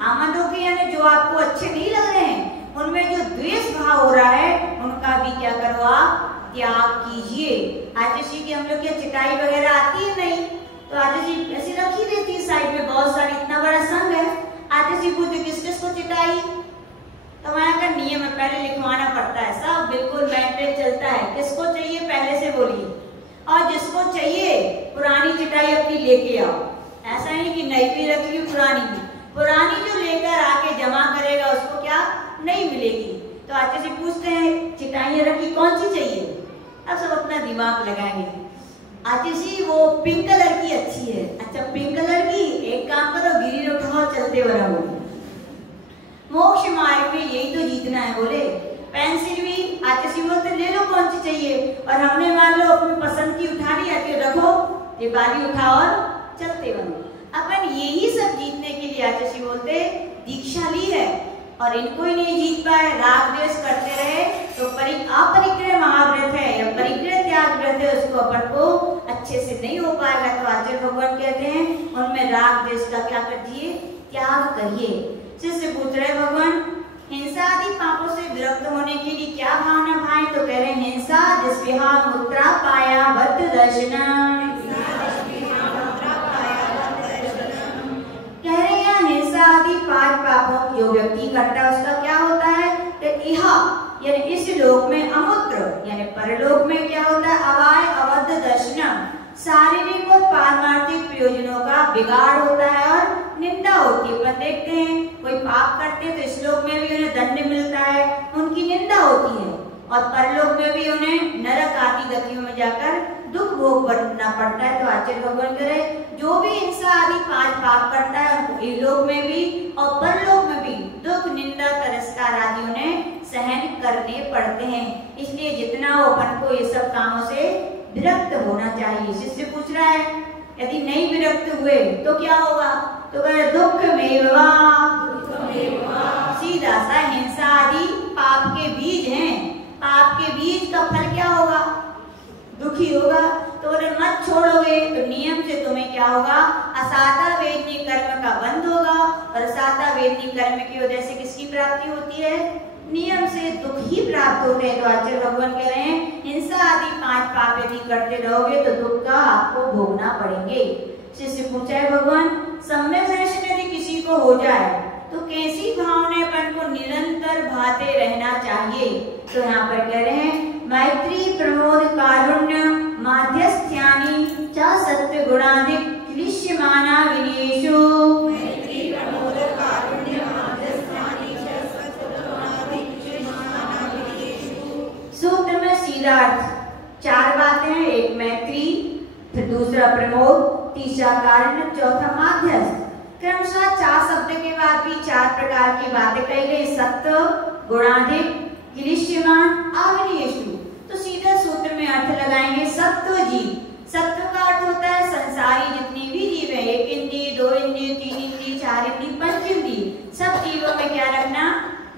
आमनोग्य यानी जो आपको अच्छे नहीं लग रहे हैं, उनमें जो द्वेष भाव हो रहा है उनका भी क्या करो? आप त्याग कीजिए। आचार्य जी की हम लोग क्या चटाई वगैरह आती है? नहीं। तो आचार्य जी ऐसी रखी रहती है साइड में, बहुत सारी, इतना बड़ा संघ है। आचार्य जी पूछते किस किस को चटाई? तो नियम है, पहले लिखवाना पड़ता है, सब बिल्कुल मेंटेन चलता है। किसको चाहिए पहले से बोलिए, और जिसको चाहिए पुरानी चिटाई अपनी लेके आओ। ऐसा नहीं कि नई भी रख ली पुरानी भी, पुरानी जो लेकर आके जमा करेगा उसको क्या नहीं मिलेगी। तो आचार्य जी पूछते हैं चिटाइयां रखी कौन सी चाहिए, अब सब अपना दिमाग लगाएंगे। आचार्य जी वो पिंक कलर की अच्छी है। अच्छा पिंक कलर की, एक काम करो गिरी उठाओ चलते बराबर। मोक्ष मार्ग में यही तो जीतना है। बोले पेंसिल भी आचार्य जी बोलते ले लो कौन सी चाहिए, और हमने मान लो अपनी पसंद की उठा ली, आके रखो ये बारी उठाओ और चलते बनो। अपन यही सब जीतने के लिए आचार्य जी बोलते दीक्षा ली है, और इनको ही नहीं जीत पाए, राग द्वेष करते रहे तो अपरिग्रह महाव्रत है या परिग्रह त्याग व्रत है, उसको अपन को अच्छे से नहीं हो पाएगा। तो आचार्य भगवान कहते हैं उनमें राग द्वेष का क्या करिए, त्याग करिए। शिष्य पूछ रहे भगवान हिंसा आदि पापों से विरक्त होने के लिए क्या भावना भाई, तो कह रहे हिंसा जिसविहा मुद्रा पाया वत दर्शनम। कह रहे हैं हिंसा आदि 5 पापों जो व्यक्ति करता है उसका क्या होता है, तो यह यानी इस लोक में अमुत्र यानी परलोक में क्या होता है, अवाय अवध दर्शनम, शारीरिक और पारमार्थिक प्रयोजनों का बिगाड़ होता है और निंदा होती है। अपन देखते हैं कोई पाप करते हैं तो इस लोक में भी उन्हें दंड मिलता है, उनकी निंदा होती है, और परलोक में भी उन्हें नरक आदि गतियों में जाकर दुख भोग करना पड़ता है। तो आचार्य भगवान करे जो भी हिंसा आदि 5 पाप करता है उनको इहलोक में भी और परलोक में भी दुख निंदा तिरस्कार आदि उन्हें सहन करने पड़ते हैं। इसलिए जितना हो अपन को ये सब कामों से विरक्त होना चाहिए। शिष्य पूछ रहा है यदि नहीं विरक्त हुए तो क्या होगा, तो कहे दुख मेवा, सीधा सा हिंसा आदि पाप के बीज हैं, पाप के बीज का फल क्या होगा, दुखी होगा। तो बोले मत छोड़ोगे तो नियम से तुम्हें क्या होगा, असाता वेदनी कर्म का बंद होगा, और असाता वेदनी कर्म की वजह से किसकी प्राप्ति होती है, नियम से दुख ही प्राप्त होते हैं। तो आचार्य भगवान कह रहे हैं हिंसा आदि 5 पाप यदि करते रहोगे तो दुख का आपको भोगना पड़ेंगे। शिष्य पूछा है भगवान सम्यक दर्शन यदि किसी को हो जाए तो कैसी भावनापन को निरंतर भाते रहना चाहिए, तो यहाँ पर कह रहे हैं मैत्री प्रमोद कारुण्य माध्यस्थ्यानि च सत्य गुणाधिक क्लिश्यमाना विनेषु। सूत्र में सीधा अर्थ 4 बातें हैं, एक मैत्री, फिर दूसरा प्रमोद, तीसरा कारुण्य, चौथा माध्यस्थ। क्रमशः 4 शब्द के बाद भी 4 प्रकार की बातें कही गई, सत्य गुणाधिक क्लिश्यमान अविनेषु। तो सीधा सूत्र में अर्थ लगाएंगे सत्व जीव। सत्व का अर्थ होता है संसारी जितनी भी जीव है, 1 इंद्रिय 2 इंद्रिय 3 इंद्रिय 4 इंद्रिय 5 इंद्रिय, सब जीवों में क्या रखना,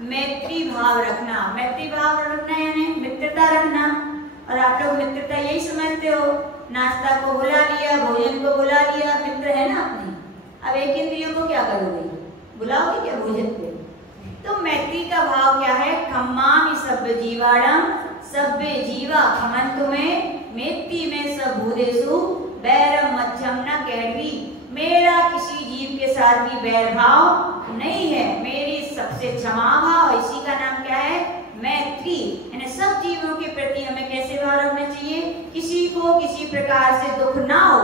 मैत्री भाव रखना। मैत्री भाव रखना यानी मित्रता रखना, और आप लोग मित्रता यही समझते हो, नाश्ता को बुला लिया, भोजन को बुला लिया, मित्र है ना अपने। अब 1 इंद्रियों को क्या करोगे, बुलाओगे क्या भोजन पे। तो मैत्री का भाव क्या है, खम्मामि सभ्य जीवाणम सभ्य जीवा खमंतु में मेत्ती में सब भूदेषु बैरम मध्यम न कैडवी। मेरा किसी जीव के साथ भी बैर भाव नहीं है, मेरी सबसे क्षमा भाव, इसी का नाम क्या है, मैत्री। यानी सब जीवों के प्रति हमें कैसे भाव रखना चाहिए, किसी को किसी प्रकार से दुख ना हो,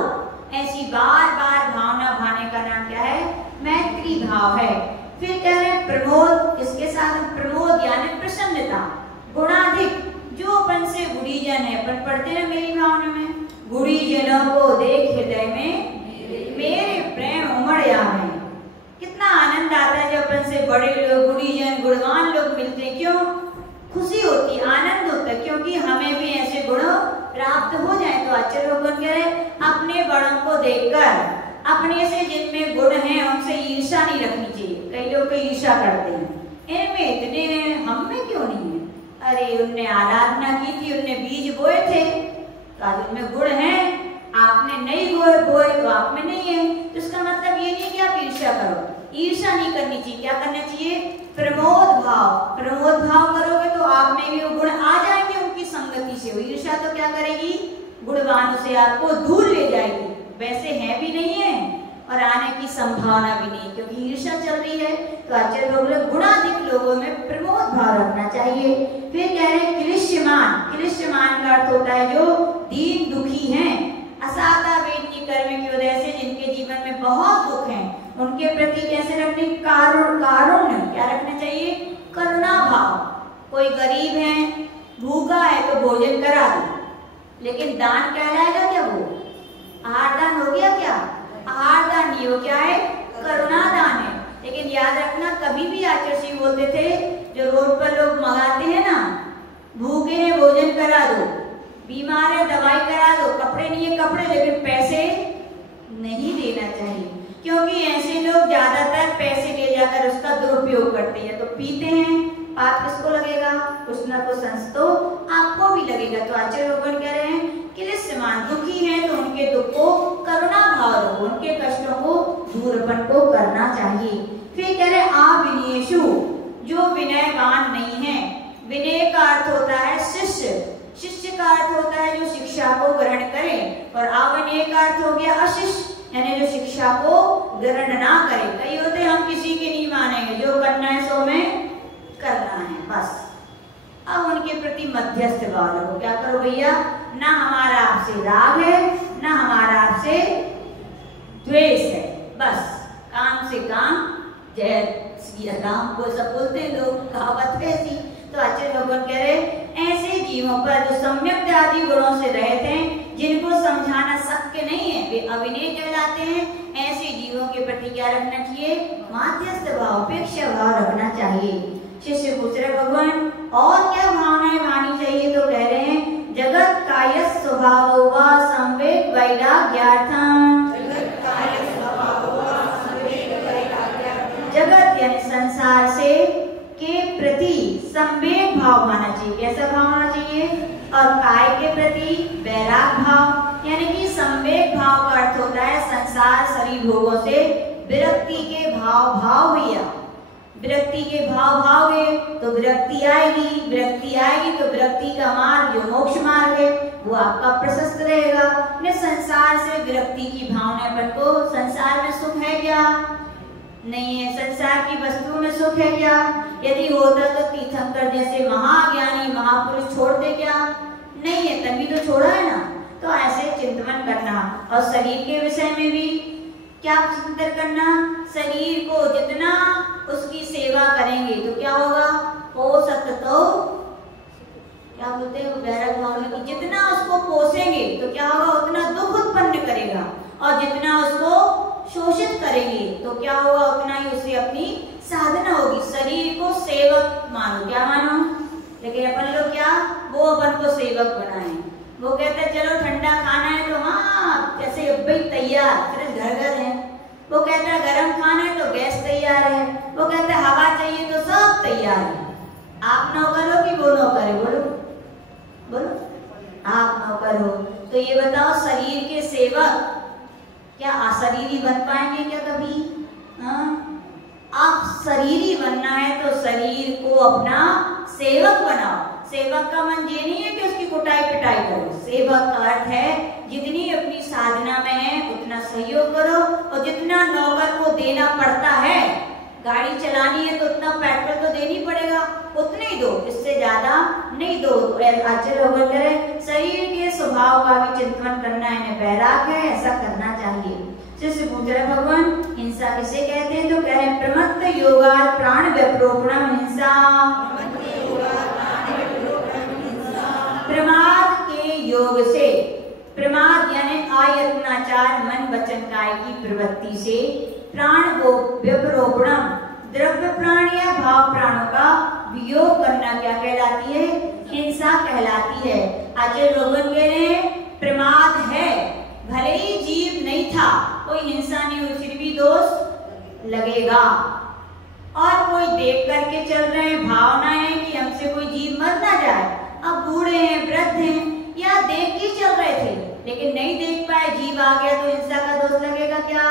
ऐसी बार बार भावना भाने का नाम क्या है, मैत्री भाव है। फिर कह रहे हैं प्रमोद, किसके साथ, प्रमोद यानी प्रसन्नता। गुणाधिक, जो अपन से गुणीजन है, अपन पढ़ते हैं मेरी भावना में, गुणीजनों को देख हृदय में मेरे प्रेम उमड़ आवे। कितना आनंद आता है जब अपन से बड़े लोग, गुणीजन, गुणवान लोग मिलते हैं, क्यों खुशी होती, आनंद होता है, क्योंकि हमें भी ऐसे गुण प्राप्त हो जाए। तो आचार्य भगवान कह रहे अपने बड़ों को देखकर अपने से जिनमें गुण हैं उनसे ईर्ष्या नहीं रखनी चाहिए। कई लोग तो ईर्ष्या करते हैं, इनमें इतने हम में क्यों नहीं है, अरे उनने आराधना की थी, उनने बीज बोए थे, तो आज उनमें गुण हैं, आपने नहीं बोए तो आप में नहीं है। तो इसका मतलब ये नहीं कि आप ईर्ष्या करो, ईर्ष्या नहीं करनी चाहिए। क्या करना चाहिए, प्रमोद भाव। प्रमोद भाव करोगे तो आप में भी वो गुण आ जाएंगे उनकी संगति से। ईर्ष्या तो क्या करेगी, गुणवान से आपको दूर ले जाएगी, वैसे है भी नहीं है और आने की संभावना भी नहीं, क्योंकि ईर्ष्या चल रही है। तो आचार्य बोले गुणाधिक लोगों में प्रमोद भाव रखना चाहिए। फिर कह रहे हैं क्लिश्यमान। क्लिश्यमान का अर्थ होता है जो दीन दुखी हैं, असाधा वेदनी कर्म की वजह से जिनके जीवन में बहुत दुख है, उनके प्रति कैसे रखने, कारुण्य, क्या रखना चाहिए, करुणा भाव। कोई गरीब है, भूखा है तो भोजन करा दो, लेकिन दान कहलाएगा क्या? वो आहार दान हो गया क्या? आहार दान नहीं हो, क्या है? करुणा दान है। लेकिन याद रखना, कभी भी आचार्य जी बोलते थे, जो रोड पर लोग मंगाते हैं ना, भूखे हैं भोजन करा दो, बीमार है दवाई करा दो, कपड़े नहीं है कपड़े, लेकिन पैसे नहीं देना चाहिए, क्योंकि ऐसे लोग ज्यादातर पैसे ले जाकर उसका दुरुपयोग करते हैं। तो पीते हैं, पाप किसको लगेगा? कुछ ना कुछ अंश तो आपको भी लगेगा। तो आचार्य भगवान कह रहे हैं कि समान दुखी हैं तो उनके दुख को करुणा भाव रखो, उनके कष्टों को दूरपन को करना चाहिए। फिर कह रहे अविनयेषु, जो विनयवान नहीं है। विनय का अर्थ होता है शिष्य, शिष्य का अर्थ होता है जो शिक्षा को ग्रहण करे, और अविनय का अर्थ हो गया अशिष्य, यानी जो शिक्षा को ग्रहण ना करे। कई होते हम किसी के नहीं मानेंगे, जो करना है सो में करना है बस। अब उनके प्रति मध्यस्थ भाव रखो। क्या करो भैया, ना हमारा आपसे राग है, ना हमारा आपसे द्वेष है, बस काम से काम जय श्री राम को सब बोलते हैं लोग, कहावत है ऐसी। तो आचार्य भगवान कह रहे ऐसे जीवों पर जो सम्यक आदि गुणों से रहते हैं, जिनको समझाना शक्य नहीं है, वे अविनय कहलाते हैं। ऐसे जीवों के प्रति क्या रखना चाहिए? माध्यस्थ भाव, उपेक्षा भाव रखना चाहिए। शिष्य पूछ रहे भगवान और क्या भावनाएं मानी चाहिए? तो कह रहे हैं जगत काय स्वभाव व संवेग वैराग्यार्थम। जगत यानी संसार से के प्रति संवेग भाव माना चाहिए। कैसा भाव होना चाहिए? और काय के प्रति वैराग भाव, यानी कि संवेग भाव का अर्थ होता है संसार शरीर भोगों से विरक्ति के भाव। भाव भैया, विरक्ति के भाव भावोगे तो विरक्ति आएगी, विरक्ति आएगी तो विरक्ति का मार्ग जो मोक्ष मार्ग है वो आपका प्रशस्त रहेगा। ने संसार से विरक्ति की भावना अपन को, संसार में सुख है क्या? नहीं है। संसार की वस्तु में सुख है क्या? यदि होता तो तीर्थंकर जैसे महाज्ञानी महापुरुष छोड़ते क्या? नहीं है, तभी तो छोड़ा है ना। तो ऐसे चिंतन करना। और शरीर के विषय में भी क्या चिंतन करना? शरीर को जितना उसकी सेवा करेंगे तो क्या होगा? पोषत तो क्या बोलते हैं वैराग भाव में, जितना उसको पोसेंगे तो क्या होगा? उतना दुख उत्पन्न करेगा, और जितना उसको शोषित करेंगे तो क्या होगा? उतना ही उसे अपनी साधना होगी। शरीर को सेवक मानो, क्या मानो? लेकिन अपन लोग क्या, वो अपन को सेवक बनाए। वो कहते हैं चलो ठंडा खाना है तो हाँ जैसे भाई तैयार, फ्रिज घर घर है। वो कहता है गर्म खाना है तो गैस तैयार है। वो कहता है हवा चाहिए तो सब तैयार है। आप नौकर हो कि वो नौकर है? बोलो बोलो, आप नौकर हो। तो ये बताओ शरीर के सेवक क्या अशरीरी बन पाएंगे क्या कभी? हाँ, आप शरीरी बनना है तो शरीर को अपना सेवक बनाओ। सेवक का मन ये नहीं है कि उसकी कुटाई पिटाई करो। सेवक का अर्थ है जितनी अपनी साधना में है उतना सहयोग करो, और जितना नौकर को देना पड़ता है, गाड़ी चलानी है तो उतना पेट्रोल तो देनी पड़ेगा, उतने ही दो, इससे ज्यादा नहीं दो। तो आचार्य भगवान कह रहे शरीर के स्वभाव का भी चिंतन करना है, वैराग है, ऐसा करना चाहिए। शिष्य पूछ रहे भगवान हिंसा किसे कहते हैं? तो कह रहे प्रमत्त योगात् प्राण व्यप्रोपणम हिंसा। प्रमाद के योग से, प्रमाद यानी आयत्नाचार मन वचन काय की प्रवृत्ति से, प्राण को व्यपरोपणम द्रव्य प्राण या भाव प्राणों का वियोग करना क्या कहलाती है? हिंसा कहलाती है। आचार्य भगवान कह रहे हैं प्रमाद है, भले ही जीव नहीं था, कोई हिंसा नहीं हुई, फिर भी दोष लगेगा। और कोई देख करके चल रहे हैं, भावना है कि हमसे कोई जीव मर ना जाए। अब बूढ़े हैं, वृद्ध हैं, या देख के चल रहे थे लेकिन नहीं देख पाए, जीव आ गया तो हिंसा का दोष लगेगा क्या?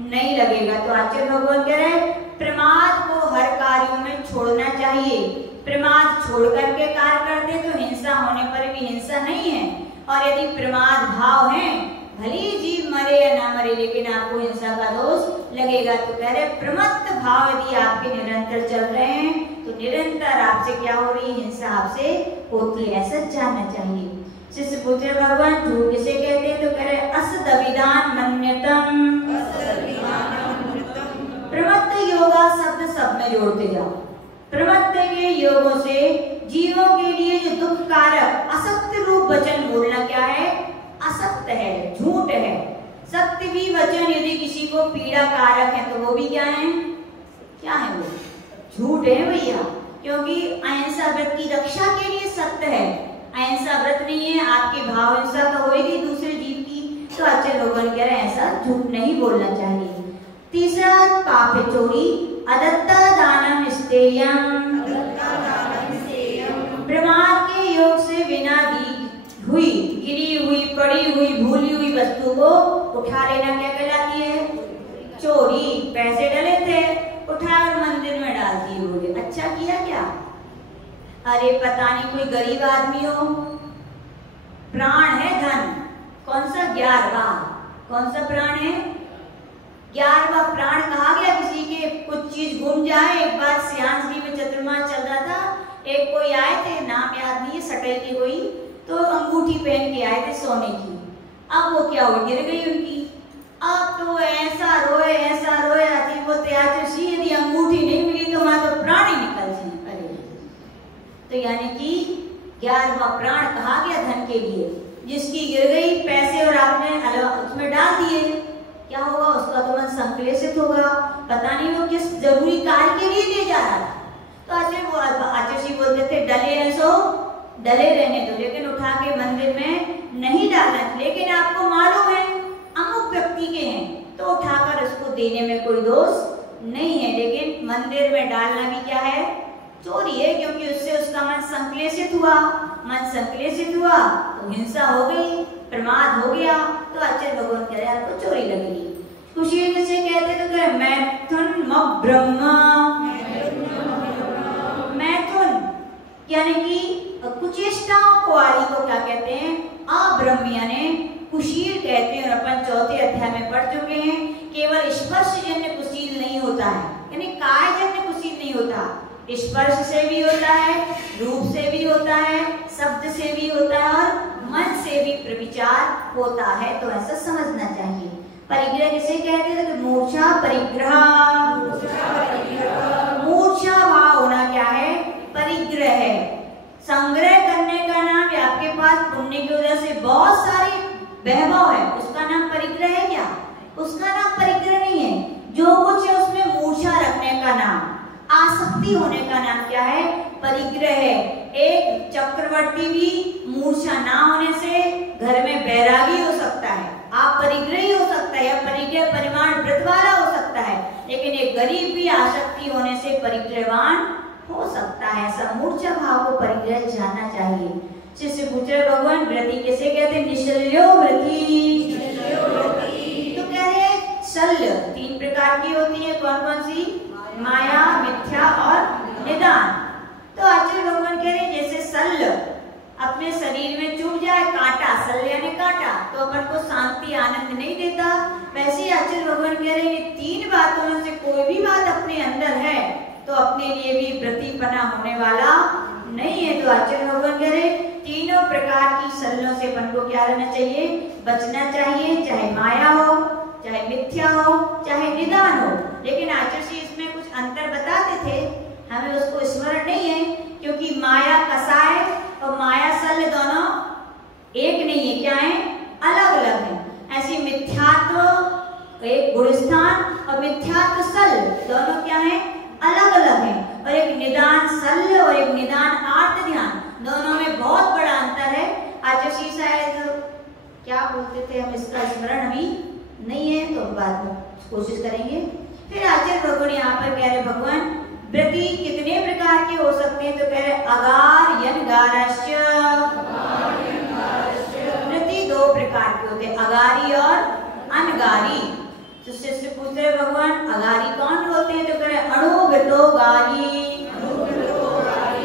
नहीं लगेगा। तो आचार्य भगवान कह रहे प्रमाद को हर कार्यों में छोड़ना चाहिए। प्रमाद छोड़ करके कार्य करते तो हिंसा होने पर भी हिंसा नहीं है। और यदि प्रमाद भाव है, भले ही जीव मरे या ना मरे लेकिन आपको हिंसा का दोष लगेगा। तो कह रहे प्रमत्त भाव यदि आपके निरंतर चल रहे हैं तो निरंतर आपसे क्या हो रही है, हिंसा आपसे होती है, ऐसा जानना चाहिए। शिष्य पूछे भगवान झूठ किसे कहते हैं, तो कह रहे असदविदान मन्यतम। प्रमत्त योगा शब्द सब में जोड़ते जाओ। प्रमत्त के योगों से जीवों के लिए जो दुख कारक असत्य रूप वचन बोलना क्या है, असत्य है, झूठ है। सत्य भी वचन यदि किसी को पीड़ा कारक है तो वो भी क्या है, क्या है, वो झूठ है भैया। क्योंकि अहिंसा व्रत की रक्षा के लिए सत्य है, अहिंसा व्रत नहीं है, आपकी भाव हिंसा तो होगी दूसरे जीव की, तो अच्छे लोगों कह रहे हैं ऐसा झूठ नहीं बोलना चाहिए। तीसरा पाप है चोरी, अदत्ता दानम स्तेयम। प्रमाद के योग से बिना दी हुई, गिरी हुई, पड़ी हुई, भूली हुई वस्तु को उठा लेना क्या कहलाती है, चोरी। पैसे डले थे, उठाकर मंदिर में डाल दिए, बोले अच्छा किया क्या। अरे पता नहीं कोई गरीब आदमी हो, प्राण है धन, कौन सा 11वां, कौन सा प्राण है, 11वां प्राण कहा गया। किसी के कुछ चीज गुम जाए, एक बार सियांसरी में चतुर्मास चल रहा था, एक कोई आए थे, नाम याद नहीं है, सटल की कोई, तो अंगूठी पहन के आए थे सोने की। अब वो क्या हो, गिर गई उनकी। अब तो ऐसा रोए आती वो त्याचशी, यदि अंगूठी नहीं मिली तो वहां तो प्राण ही निकल जाए। अरे तो यानी कि 11वां प्राण कहा गया धन के लिए, जिसकी गिर गई पैसे और आपने उसमें डाल दिए, क्या होगा, उसका तो मन संक्लेशित होगा, पता नहीं वो किस जरूरी कार्य के लिए ले जा रहा था। तो आचार्य बोलते थे डले हैं सो डले रहने दो, लेकिन उठा के मंदिर में नहीं डालना। लेकिन आपको मालूम है अमुक व्यक्ति के हैं तो उठाकर उसको देने में कोई दोष नहीं है, लेकिन मंदिर में डालना भी क्या है, चोरी है, क्योंकि उससे उसका मन संक्लेशित हुआ। मन संक्लेशित हुआ तो हिंसा हो गई, प्रमाद हो गया, तो आचार्य भगवान कह रहे आपको चोरी लगेगी। खुशी किसे कहते तो कह मैथुन ब्रह्म, मैथुन यानी कि कुचेष्टाओं को आदि को क्या कहते हैं, अब्रह्म यानी कुशील कहते हैं। और अपन 4थे अध्याय में पढ़ चुके हैं, केवल स्पर्शजन्य कुशील नहीं होता है, यानी कायजन्य कुशील नहीं होता, स्पर्श से भी होता है, रूप से भी होता है, शब्द से भी होता है और मन से भी प्रविचार होता है। तो ऐसा समझना चाहिए। परिग्रह किसे कहते हैं, तो मूर्छा परिग्रह। मूर्छा भाव होना क्या है, परिग्रह है। संग्रह करने का नाम, आपके पास पुण्य की वजह से बहुत सारी वैभव है, उसका नाम परिग्रह है क्या, उसका नाम परिग्रह नहीं है। जो कुछ है उसमें मूर्छा रखने का नाम, आसक्ति होने का नाम क्या है, परिग्रह है। एक चक्रवर्ती भी मूर्छा ना होने से घर में बैरागी हो सकता है, आप परिग्रही हो सकता है, या परिग्रह परिमाण व्रत वाला हो सकता है, लेकिन एक गरीब भी आसक्ति होने से परिग्रहवान हो सकता है। ऐसा मूर्छा भाव को परिग्रह जानना चाहिए। शिष्य पूछ रहे भगवान व्रति किसे कहते हैं, निशल्यो व्रति। तो कह रहे शल्य 3 प्रकार की होती है, कौन कौन सी, माया, मिथ्या और निदान। तो आचार्य भगवान कह रहे जैसे शल्य अपने शरीर में चुभ जाए, कांटा, शल्य यानी कांटा, तो अपन को शांति आनंद नहीं देता, वैसे ही आचार्य भगवान कह रहे हैं 3 बातों में से कोई भी बात अपने अंदर है तो अपने लिए भी व्रतिपना होने वाला नहीं है। तो आचार्य भगवान कह रहे तीनों प्रकार की शल्यों से अपन को क्या रहना चाहिए, बचना चाहिए, चाहे माया हो, चाहे मिथ्या हो, चाहे निदान हो। लेकिन आचार्य जी इसमें कुछ अंतर बताते थे, हमें उसको स्मरण नहीं है, क्योंकि माया कसाय और माया शल्य दोनों एक नहीं है, क्या है, अलग अलग है। ऐसी मिथ्यात्व एक गुणस्थान और मिथ्यात्व शल्य दोनों क्या है, अलग अलग है। और एक निदान शल्य और एक निदान आर्त ध्यान, दोनों में बहुत बड़ा अंतर है। आचार्य जी शायद क्या बोलते थे, हम इसका स्मरण अभी नहीं है, तो बाद में कोशिश करेंगे। फिर आचार्य भगवान यहाँ पर कह रहे भगवान व्रति कितने प्रकार के हो सकते हैं, तो कह रहे अगार यनगारश्च। व्रति 2 प्रकार के होते हैं, अगारी और अनगारी। तो शिष्य पूछ रहे भगवान अगारी कौन होते हैं, तो कह रहे अणुव्रतोगारी,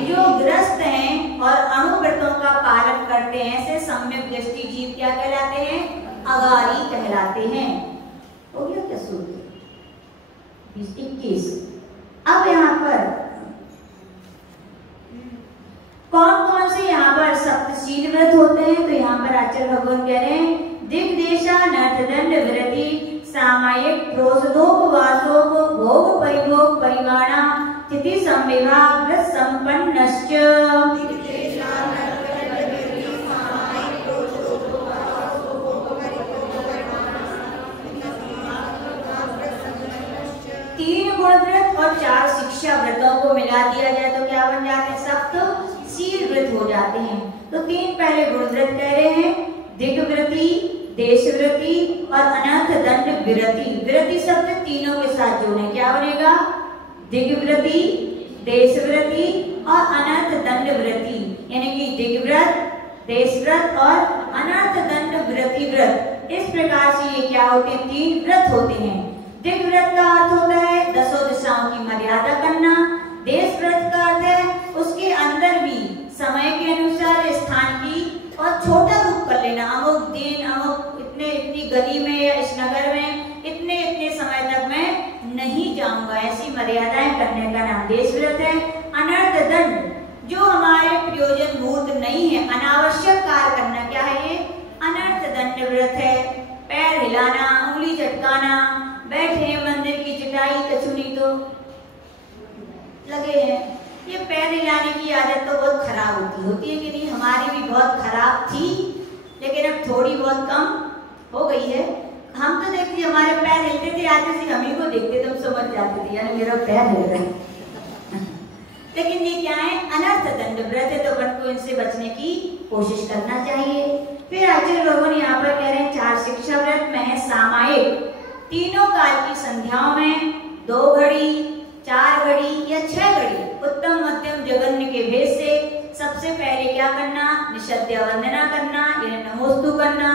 जो ग्रस्त हैं और अणुव्रतों का पालन करते हैं, ऐसे सम्यक दृष्टि जीव क्या कहलाते हैं, अगारी कहलाते हैं। हो गया क्या सूत्र? 21। अब यहाँ पर कौन कौन से यहाँ पर सप्तशील व्रत होते हैं? तो यहाँ पर आचार्य भगवान कह रहे हैं दिग्देशा नर्थदंड विरति सामायिक प्रोसदोपवासो भोग परिभोग परिवाणा तिथि संविभाग व्रत संपन्नश्च। तीन गुण व्रत और 4 शिक्षा व्रतों को मिला दिया जाए तो क्या बन जाते हैं? सप्तशील व्रत हो जाते हैं। तो 3 पहले गुण व्रत कह रहे हैं, दिग्व्रति, देशव्रति और अनर्थ दंड विरति। विरति शब्द तीनों के साथ जोड़े, क्या बनेगा? दिग्व्रति, देशव्रति और अनर्थ दंड व्रति, यानी कि दिग्व्रत, देशव्रत और अनर्थ दंड व्रति व्रत। इस प्रकार से ये क्या होते हैं? 3 व्रत होते हैं। दिग्व्रत का अर्थ होता है 10 दिशाओं की मर्यादा करना। देशव्रत का अर्थ है उसके अंदर भी समय के अनुसार स्थान की और छोटा रूप कर लेना, अमुक दिन अमुक इतनी गली में या इस नगर में इतने समय तक मैं नहीं जाऊंगा, ऐसी मर्यादाएं करने का नाम देशव्रत है। अनर्थ दंड जो हमारे प्रयोजन भूत नहीं है, अनावश्यक कार्य करना, क्या है ये? अनर्थ दंड व्रत है। पैर हिलाना, उंगली चटकाना, बैठे मंदिर की चटाई कचुनी तो लगे हैं। ये पैर हिलाने की आदत तो बहुत खराब होती है कि नहीं? हमारी भी बहुत खराब थी, लेकिन अब थोड़ी बहुत कम हो गई है। हम तो देखते हमारे पैर हिलते थे, आते थे हम ही को देखते थे, हम समझ जाते थे यानी मेरा पैर हिल रहा है। लेकिन ये क्या है? अनर्थ दंड व्रत है, तो अपन को इनसे बचने की कोशिश करना चाहिए। फिर आचार्य लोगों ने यहाँ पर कह रहे हैं 4 शिक्षा व्रत में है सामायिक, तीनों काल की संध्याओं में 2 घड़ी, 4 घड़ी या 6 घड़ी उत्तम मध्यम जघन्य के भेद से सबसे पहले क्या करना? निषद्य वंदना करना, यानी नमोस्तु करना।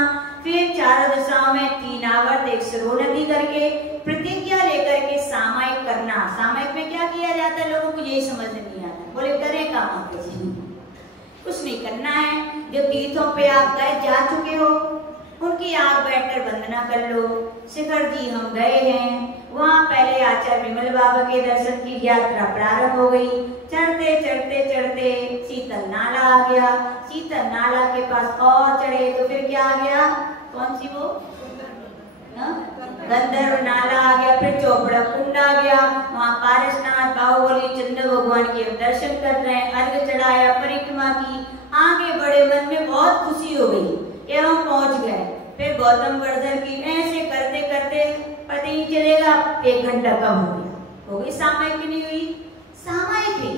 फिर 4 दिशाओं में 3 आवर्त 1 शिरोनति करके प्रतिज्ञा लेकर के सामायिक करना। सामायिक में क्या किया जाता है? लोगों को यही समझ नहीं आता, बोले करें काम आपके जी, कुछ नहीं करना है। जो तीर्थों पे आप गए जा चुके हो उनकी आप बैठकर वंदना कर लो। शिखर जी हम गए हैं, वहाँ पहले आचार्य विमल बाबा के दर्शन की यात्रा प्रारंभ हो गई। चढ़ते चढ़ते चढ़ते शीतल नाला आ गया, शीतल नाला के पास और चढ़े तो फिर क्या आ गया? कौन सी वो? गंधर्व नाला आ गया। फिर चोपड़ा कुंड आ गया, वहाँ पारसनाथ बाहुबली चंद्र भगवान के दर्शन कर रहे हैं, अर्घ चढ़ाया, परिक्रमा की, आगे बढ़े, मन में बहुत खुशी हो गई एवं पहुंच गए। फिर गौतम वर्धन की ऐसे करते करते पता ही चलेगा 1 घंटा कम हो गई। सामायिक नहीं हुई? सामायिक है।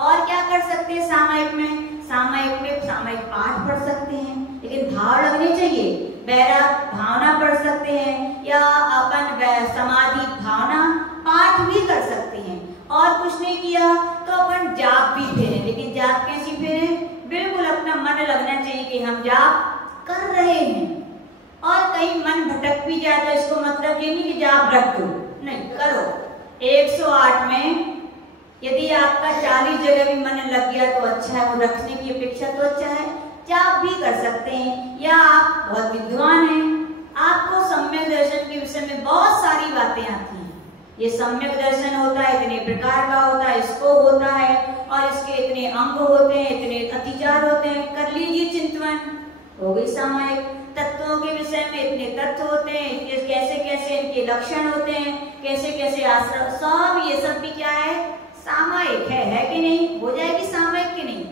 और क्या कर सकते हैं सामायिक में? सामायिक पाठ पढ़ सकते हैं, लेकिन भाव लगने चाहिए। बैराग भावना पढ़ सकते हैं या अपन समाधि भावना पाठ भी कर सकते हैं। और कुछ नहीं किया तो अपन जाप भी फेरे, लेकिन जाप कैसी फेरे? बिल्कुल अपना मन लगना चाहिए कि हम जाप कर रहे हैं। और कहीं मन भटक भी जाए तो इसको मतलब ये नहीं कि जाप रख दो, नहीं, करो। 108 में यदि आपका 40 जगह भी मन लग गया तो अच्छा है, वो रखने की अपेक्षा तो अच्छा है। जाप भी कर सकते हैं। या आप बहुत विद्वान हैं, आपको सम्यक दर्शन के विषय में बहुत सारी बातें आती हैं। ये सम्यक दर्शन होता है, इतने प्रकार का होता है, इसको होता है और इसके इतने अंग होते हैं, इतने अतिचार होते हैं, कर लीजिए चिंतन, हो गई सामायिक। तत्वों के विषय में इतने तत्व होते हैं, कैसे कैसे इनके लक्षण होते हैं, कैसे कैसे आश्रम, सब ये सब भी क्या है? सामायिक है कि नहीं? हो जाएगी सामायिक कि नहीं?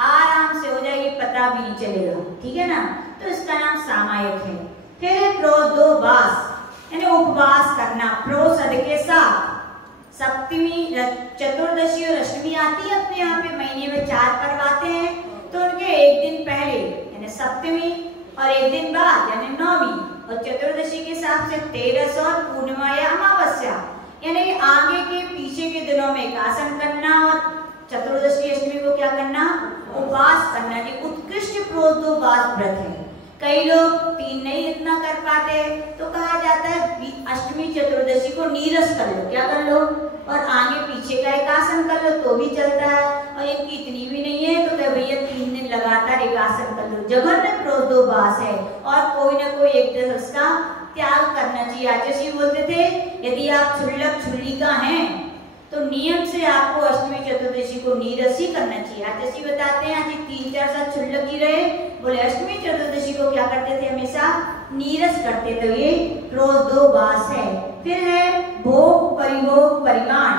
आराम से हो जाएगी, पता भी नहीं चलेगा, ठीक है ना? तो इसका नाम सामायिक है। फिर प्रोदोवास यानी उपवास करना, प्रोसद के साथ। सप्तमी, चतुर्दशी और अष्टमी आती है अपने यहाँ पे, महीने में 4 पर्व आते हैं, तो उनके एक दिन पहले यानी सप्तमी और एक दिन बाद यानी नौमी और चतुर्दशी के हिसाब से 13 और पूर्णिमा या अमावस्या यानी आगे के पीछे के दिनों में आसन करना और चतुर्दशी अष्टमी को क्या करना? उपवास करना। ये उत्कृष्ट प्रोदोवास व्रत है। कई लोग 3 नहीं इतना कर पाते तो कहा जाता है अष्टमी चतुर्दशी को नीरस कर लो, क्या कर लो, और आगे पीछे का एक आसन कर लो तो भी चलता है, और इनकी इतनी भी नहीं है तो क्या भैया 3 दिन लगातार एक आसन कर लो। जघन्य क्रोधोभास है और कोई ना कोई एक दिन उसका त्याग करना चाहिए। आचार्य जी बोलते थे यदि आप क्षुल्लक क्षुल्लिका हैं तो नियम से आपको अष्टमी चतुर्दशी को नीरस ही करना चाहिए। आचार्य जी बताते हैं आज 3-4 साल क्षुल्लक ही रहे, बोले अष्टमी चतुर्दशी को क्या करते थे, हमेशा नीरस करते थे। ये क्रोधोभास है। फिर है भोग परिभोग परिमाण,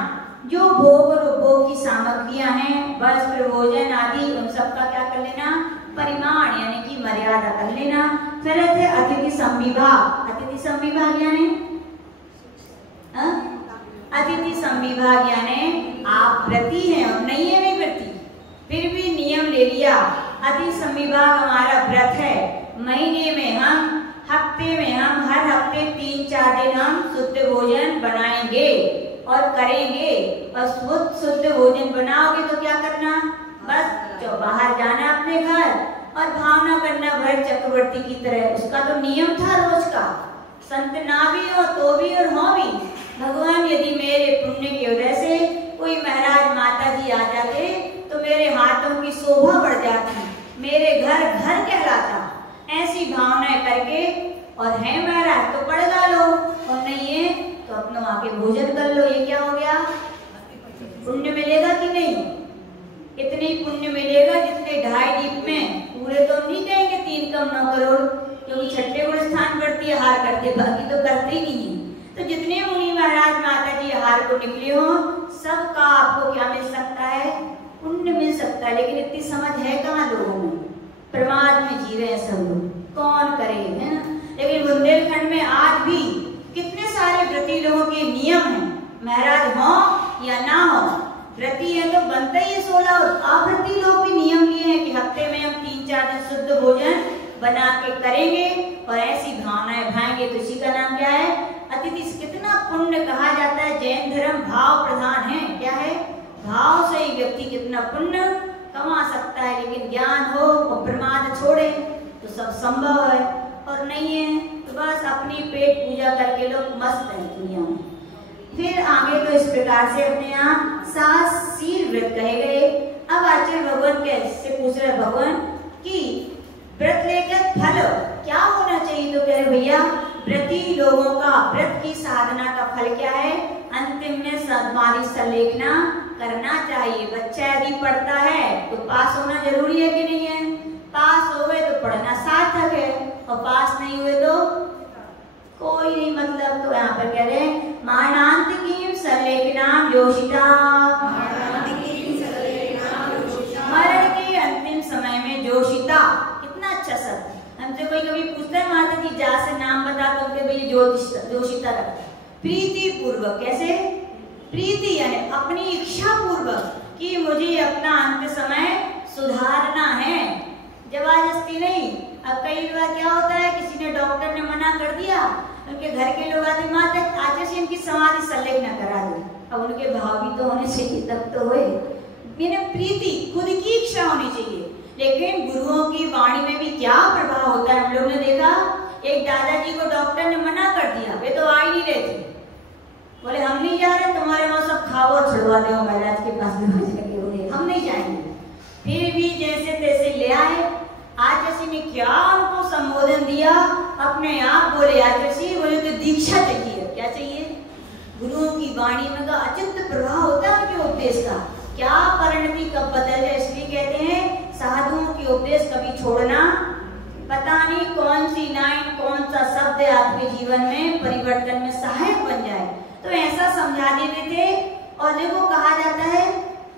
जो भोग और उपभोग की सामग्रियां हैं, वस्त्र भोजन आदि, उन सबका क्या कर लेना, परिमाण यानी कि मर्यादा कर लेना। फिर है अतिथि संविभाग। अतिथि संविभाग यानी अतिथि संविभाग यानी आप व्रती हैं और नहीं है भी व्रती, फिर भी नियम ले लिया अतिथि संविभाग हमारा व्रत है, महीने में हम, हफ्ते में हम, हर हफ्ते 3-4 दिन हम शुद्ध भोजन बनाएंगे और करेंगे। और शुद्ध भोजन बनाओगे तो क्या करना, बस जो बाहर जाना अपने घर और भावना करना भरत चक्रवर्ती की तरह। उसका तो नियम था रोज का, संत ना भी हो तो भी और हो भी, भगवान यदि मेरे पुण्य की वजह से कोई महाराज माता जी आ जाते तो मेरे हाथों की शोभा बढ़ जाती, मेरे घर घर कहलाता, ऐसी भावनाएं करके। और है महाराज तो पड़गा लो, और नहीं है तो अपना आके भोजन कर लो। ये क्या हो गया, पुण्य मिलेगा कि नहीं, इतने ही पुण्य मिलेगा जितने 2.5 दीप में, पूरे तो नहीं कहेंगे 3 कम 9 करोड़, क्योंकि छठे गुण स्थान बढ़ती है हार करते, बाकी तो करते ही नहीं है। तो जितने मुनि महाराज माता जी हार को निकले हो, सबका आपको क्या मिल सकता है, पुण्य मिल सकता है। लेकिन इतनी समझ है कहाँ लोगों में, प्रमाद में जी रहे हैं सब लोग, कौन करे, है ना। लेकिन बुंदेलखंड में आज भी कितने सारे व्रती लोगों के नियम हैं, महाराज हो या ना हो, व्रती है तो बनता ही है 16, और अव्रती लोग भी नियम लिए हैं कि हफ्ते में हम 3-4 दिन शुद्ध भोजन बना के करेंगे और ऐसी भावनाएं भाएंगे। तो इसी का नाम क्या है, अतिथि। कितना पुण्य कहा जाता है, जैन धर्म भाव प्रधान है, क्या है, भाव से ही व्यक्ति कितना पुण्य कमा सकता है। लेकिन ज्ञान हो और प्रमाद छोड़े तो सब संभव है, और नहीं है तो बस अपनी पेट पूजा करके लोग मस्त हैं दुनिया में। फिर आगे तो इस प्रकार से अपने यहाँ 7 शील व्रत कहे गए। अब आचार्य भगवान कैसे पूछ रहे भगवान कि व्रत लेकर फल क्या होना चाहिए, तो कह रहे भैया व्रती लोगों का व्रत की साधना का फल क्या है, अंतिम में सद्मार्गी सलेखना करना चाहिए। बच्चा यदि पढ़ता है तो पास होना जरूरी है कि नहीं है, पास हो गए तो पढ़ना सार्थक है, और पास नहीं हुए तो कोई नहीं मतलब। तो यहाँ पर कह रहे हैं मारणांत की सलेखना योषिता, मरण के अंतिम समय में जोशिता, कितना अच्छा शब्द। हमसे कोई कभी पूछता है माता जी जा से नाम बता, तो उनके भैया जोशिता रखते, प्रीति पूर्वक। कैसे, प्रीति यानी अपनी इच्छा पूर्वक कि मुझे अपना अंत समय सुधारना है, जबरदस्ती नहीं। अब कई बार क्या होता है, किसी ने डॉक्टर ने मना कर दिया, उनके घर के लोग आते माता आचार्य से इनकी समाधि संलेखना करा दो। अब उनके भाव भी तो होने चाहिए, तब तो होए। प्रीति खुद की इच्छा होनी चाहिए। लेकिन गुरुओं की वाणी में भी क्या प्रभाव होता है, हम लोग ने देखा एक दादाजी को डॉक्टर ने मना कर दिया, वे तो आ ही नहीं रहे थे, बोले हम नहीं जा रहे, तुम्हारे वहां सब खाओ और छुड़वा दो महाराज के पास में, हम नहीं जाएंगे। फिर भी जैसे तैसे ले आए। आचार्य ने क्या उनको संबोधन दिया, अपने आप बोले आचार्य बोले तो दीक्षा चाहिए। क्या चाहिए, गुरुओं की वाणी में का अचिंत प्रभाव होता है उनके उपदेश का, क्या परिणति कब बदल जाए। इसलिए कहते हैं साधुओं की उपदेश कभी छोड़ना, पता नहीं कौन सी लाइन कौन सा शब्द आपके जीवन में परिवर्तन में सहायक बन जाए। तो ऐसा समझा देते थे। और देखो कहा जाता है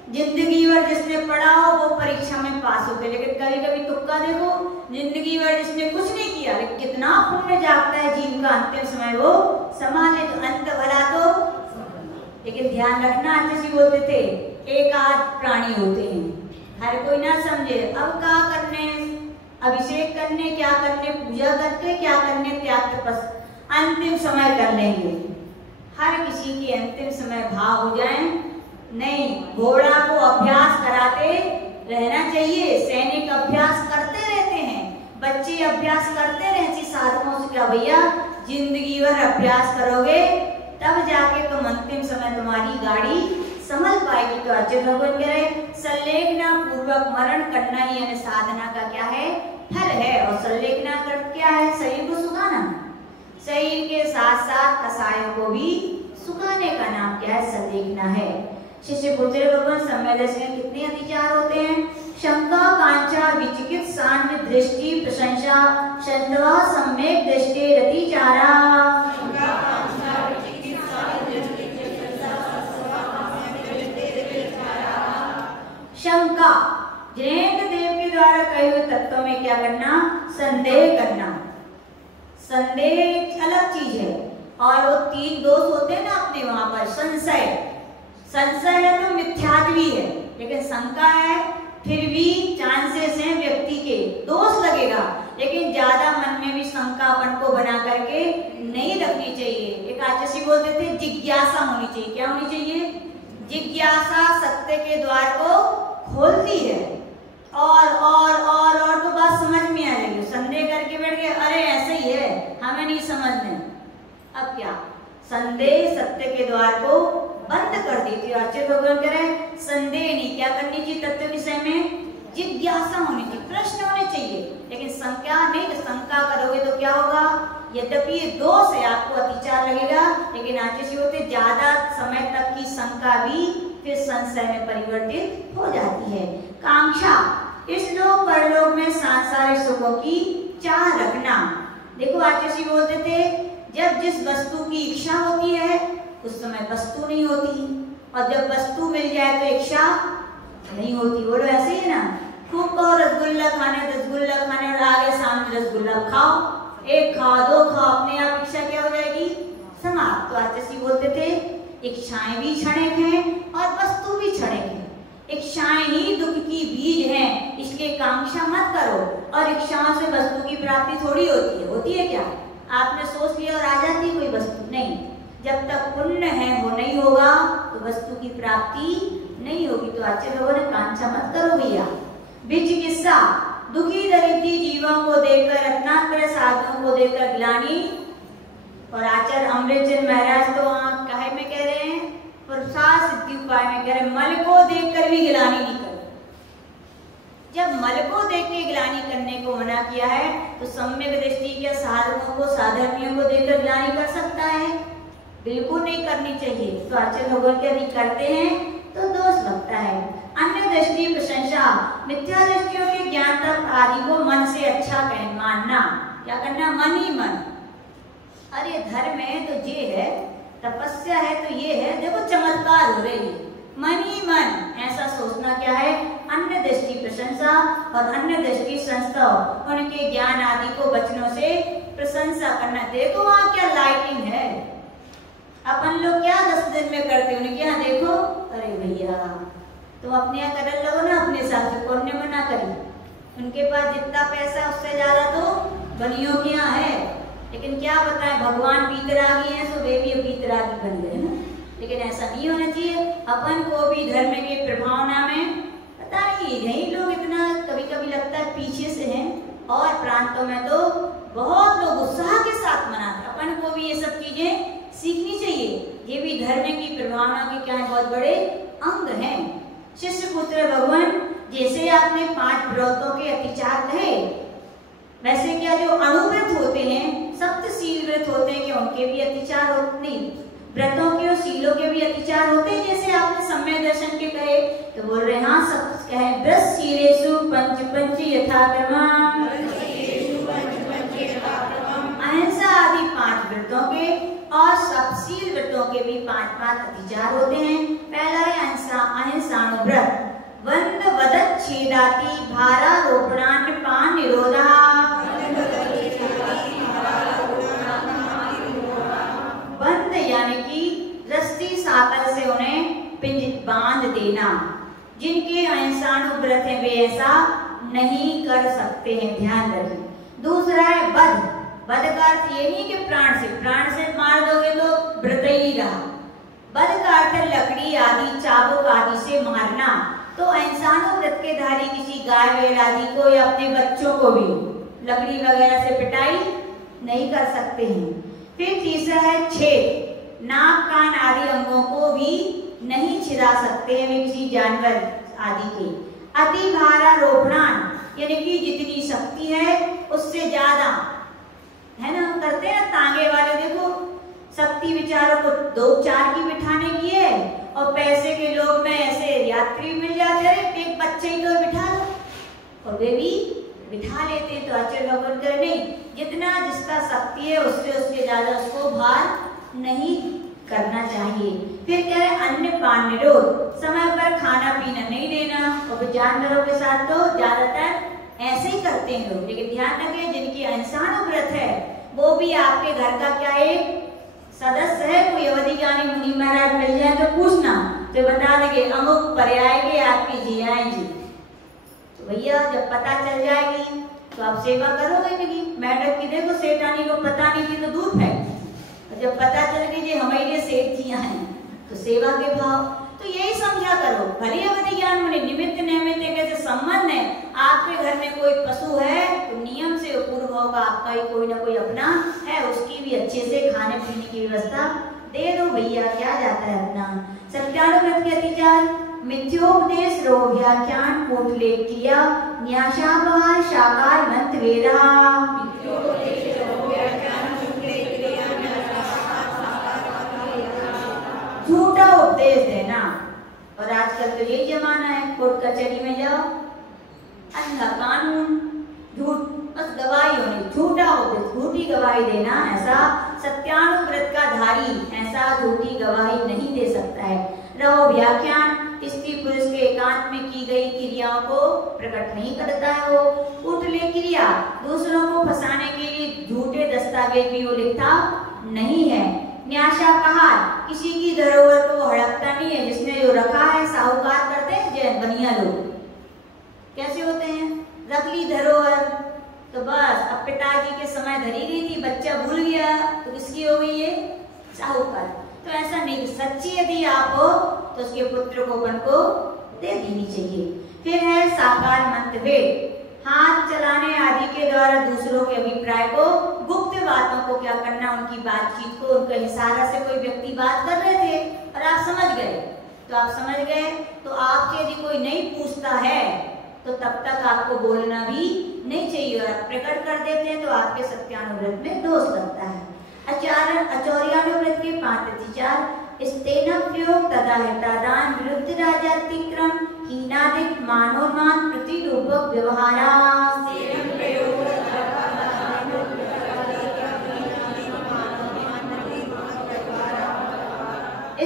जिंदगी भर जिसने पढ़ा हो वो परीक्षा में पास होते, लेकिन कभी कभी तुक्का देखो, जिंदगी भर जिसने कुछ नहीं किया लेकिन कितना पुण्य जागता है जीवन का अंतिम समय वो संभाले, तो अंत भला तो। लेकिन ध्यान रखना आचार्य जी बोलते थे एक आध प्राणी होते हैं, हर कोई ना समझे। अब क्या करने, अभिषेक करने, क्या करने, पूजा करके क्या करने, त्याग तपस अंतिम समय कर लेंगे। हर किसी के अंतिम समय भाव हो जाए नहीं, घोड़ा को अभ्यास कराते रहना चाहिए। सैनिक अभ्यास करते रहते हैं, बच्चे अभ्यास करते रहते। साधुओं से क्या भैया जिंदगी भर अभ्यास करोगे तब जाके तुम अंतिम समय तुम्हारी गाड़ी संभल पाएगी। तो आचार्य भगवान कह रहे संलेखना पूर्वक मरण करना ही यानी साधना का क्या है, फल है। और संलेखना का क्या है, शरीर को सुखाना। शरीर के साथ साथ कसायों को भी सुखाने का नाम क्या है, संलेखना है। शिष्य पूछ रहे भगवान सम्यक दर्शन में कितने अतिचार होते हैं? शंका कांचा विचिकित सान्य दृष्टि प्रशंसा शंतवा सम्यक दृष्टि रतिचारा। शंका जयंत देव के द्वारा कहे हुए तत्वों में क्या करना, संदेह करना। संदेह एक अलग चीज है और वो तीन दोष होते हैं ना अपने वहां पर। संशय है तो मिथ्यात्वी है, लेकिन शंका है फिर भी चांसेस हैं व्यक्ति के दोष लगेगा, लेकिन ज्यादा मन में भी शंका अपन को बना करके नहीं रखनी चाहिए। एक आचार्य बोलते थे जिज्ञासा होनी चाहिए। क्या होनी चाहिए? जिज्ञासा सत्य के द्वार को खोलती है और तो बात समझ में आ जाएगी। संदेह करके बैठ गए, अरे ऐसे ही है, हमें नहीं समझने। अब क्या, संदेह सत्य के द्वार को बंद कर देती है। आचार्य भगवान कह रहे हैं संदेह नहीं, क्या करनी चाहिए तत्व विषय में, जिज्ञासा होनी चाहिए, प्रश्न होने चाहिए, लेकिन शंका नहीं। तो शंका करोगे तो क्या होगा, यद्यपि ये दोष है, आपको अतिचार लगेगा, लेकिन आचार्य होते ज्यादा समय तक की शंका भी फिर संशय में परिवर्तित हो जाती है। कांक्षा, इस लोक परलोक में सांसारिक सुखों की चाह रखना। देखो आचार्य बोलते थे जब जिस वस्तु की इच्छा होती है उस समय वस्तु नहीं होती, और जब वस्तु मिल जाए तो इच्छा नहीं होती। बोलो ऐसे ही है ना, खूब कहो रसगुल्ला खाने और आगे सामने रसगुल्ला खाओ, एक खाओ दो खाओ, अपने आप इच्छा क्या हो जाएगी, समाप्त। तो आचार्य बोलते थे इच्छाएं भी क्षणिक हैं और वस्तु भी क्षणिक है। इच्छाएं ही दुख की बीज हैं, इसलिए कांक्षा मत करो। और इच्छाओं से वस्तु की प्राप्ति थोड़ी होती है, होती है क्या? आपने सोच लिया और आ जाती कोई वस्तु नहीं। जब तक पुण्य है वो नहीं होगा तो वस्तु की प्राप्ति नहीं होगी। तो आचार्य लोगों ने कांक्षा मत करो भैया। विचिकित्सा, दुखी दरिद्री जीवों को देखकर, रत्नाकर साधुओं को देखकर ग्लानि। और आचार्य अमृतचंद महाराज तो कहे में कह रहे हैं, प्रसाद सिद्धि उपाय में कह रहे हैं मल को देखकर भी ग्लानि नहीं करो। जब मल को देख के ग्लानि करने को मना किया है तो सम्यक दृष्टि के साधकों को, साधर्मियों को देखकर ग्लानि कर सकता है? बिल्कुल नहीं करनी चाहिए। तो आचार्य भगवान के यदि करते हैं तो दोष लगता है। अन्य दृष्टि प्रशंसा, मिथ्या दृष्टियों के ज्ञान तक आदि को मन से अच्छा कह मानना। क्या करना, मन ही मन। अरे धर्म है तो ये है, तपस्या है तो ये है, देखो चमत्कार हो रही है, मन ही मन ऐसा सोचना क्या है, अन्य दृष्टि प्रशंसा और अन्य दृष्टि संस्था, उनके ज्ञान आदि को वचनों से प्रशंसा करना। देखो वहाँ क्या लाइटिंग है, अपन लोग क्या 10 दिन में करते हैं, उनके यहाँ देखो, अरे भैया तुम अपने यहाँ कर लो ना, अपने हिसाब से पुण्य में ना करी। उनके पास जितना पैसा उससे ज्यादा तो बनियों के यहाँ है, लेकिन क्या बताएं भगवान पीतरागी हैं सो वे भी पीतरागी बन गए ना। लेकिन ऐसा नहीं होना चाहिए। अपन को भी धर्म की प्रभावना में पता नहीं, यही लोग इतना कभी कभी लगता है पीछे से हैं, और प्रांतों में तो बहुत लोग उत्साह के साथ मनाते। अपन को भी ये सब चीजें सीखनी चाहिए, ये भी धर्म की प्रभावना के क्या बहुत बड़े अंग हैं। शिष्य पुत्र भगवान, जैसे आपने 5 व्रतों के अतिचार कहे, वैसे क्या जो अणुव्रत होते हैं, सप्तशील व्रत होते हैं, क्या उनके भी अतिचार होते? नहीं, व्रतों के और शीलों के भी अतिचार होते हैं। जैसे आपने सम्यक दर्शन के कहे तो बोल रहे हाँ सब कहे व्रत शीलेषु पंच पंच यथाक्रमम्, अहिंसा आदि 5 व्रतों के और सप्तशील व्रतों के भी 5 अतिचार होते हैं। पहला है अहिंसानुव्रत, वंद वदत छेदाति भारारोपणान पान निरोधा। बंद यानी कि रस्सी साकल से उन्हें पिंजरा बांध देना। जिनके अहिंसानुव्रत हैं वे ऐसा नहीं कर सकते हैं, ध्यान रखें। दूसरा है वध। वध का अर्थ ये नहीं कि प्राण से मार दोगे तो व्रत ही रहा। वध का अर्थ है लकड़ी आदि, चाबुक आदि से मारना। तो अहिंसानुव्रत के धारी किसी गाय बैल आदि को या अपने बच्चों को भी लकड़ी वगैरह से पिटाई नहीं कर सकते हैं। फिर तीसरा है छेद, नाक नहीं छिरा सकते हैं वे किसी जानवर आदि के। अति भारारोपणान यानी कि जितनी शक्ति है उससे ज्यादा, है ना, करते हैं तांगे वाले, देखो शक्ति विचारों को 2-4 की बिठाने की है और पैसे के लोभ में ऐसे यात्री मिल जाते हैं, एक बच्चे ही तो बिठा लो, और वे भी बिठा लेते हैं। तो आचार्य भगवान कर नहीं, जितना जिसका शक्ति है उससे ज्यादा उसको भार नहीं करना चाहिए। फिर कह रहे अन्न पान निरोध, समय पर खाना पीना नहीं देना, और जानवरों के साथ तो ज्यादातर ऐसे ही करते हैं लोग। लेकिन ध्यान रखें जिनकी अहिंसानुव्रत है वो भी आपके घर का क्या एक सदस्य है। कोई अवधि ज्ञानी मुनि महाराज मिल जाए तो पूछना, तो बता देंगे अमुक पर्याय के आपकी जी आएंगी। तो भैया जब पता चल जाएगी तो आप सेवा करोगे नहीं। मैडम की देखो सेठानी को पता नहीं थी तो दूध है, जब पता चल गई जी हमारे सेठ जिया हैं तो सेवा के भाव। तो यही समझा करो, भले अवधि ज्ञान मुनि निमित्त नैमित्त कैसे संबंध है। आपके घर में कोई पशु है तो नियम से पूर्व होगा आपका ही कोई ना कोई अपना है, उसकी भी अच्छे से खाने पीने की व्यवस्था दे दो भैया, क्या जाता है अपना। सत्यानुव्रत के अतिचार, मिथ्योपदेश रो व्याख्यान कोटलेख किया, न्यासापहार शाकार मंत्र वेदा। झूठा उपदेश देना, और आजकल तो यही जमाना है, कोर्ट कचहरी में जाओ अंधा कानून, झूठ बस गवाही होनी, झूठा उपदेश, झूठी गवाही देना। ऐसा सत्यानुव्रत का धारी ऐसा झूठी गवाही नहीं दे सकता है। रहो व्याख्यान, स्त्री पुरुष के एकांत में की गई क्रियाओं को प्रकट नहीं करता है। वो उठले क्रिया दूसरों को फंसाने के लिए झूठे दस्तावेज भी वो लिखता नहीं है। न्यासापहार, किसी की धरोहर को हड़पता नहीं है, जिसने जो रखा है साहूकार करते हैं जैन बनिया लोग कैसे होते हैं, रख ली धरोहर तो बस अब पिताजी के समय धरी गई थी, बच्चा भूल गया तो किसकी हो गई ये साहूकार। तो ऐसा नहीं, सच्ची यदि आप हो तो उसके पुत्र को बन को दे देनी चाहिए। फिर है साकार मंतभेद, हाथ चलाने आदि के द्वारा दूसरों के अभिप्राय को, गुप्त बातों को क्या करना, उनकी बातचीत को, उनका इशारा से कोई व्यक्ति बात कर रहे थे और आप समझ गए तो आप समझ गए, तो आपसे यदि कोई नहीं पूछता है तो तब तक आपको बोलना भी नहीं चाहिए, और आप प्रकट कर देते हैं तो आपके सत्यानुव्रत में दोष लगता है। आचार्यानुव्रत के 5 अतिचार, स्तेन प्रयोग तदा हितादान विरुद्ध राजातिक्रम हीनादिक मानोन्मान प्रतिरूपक व्यवहारा।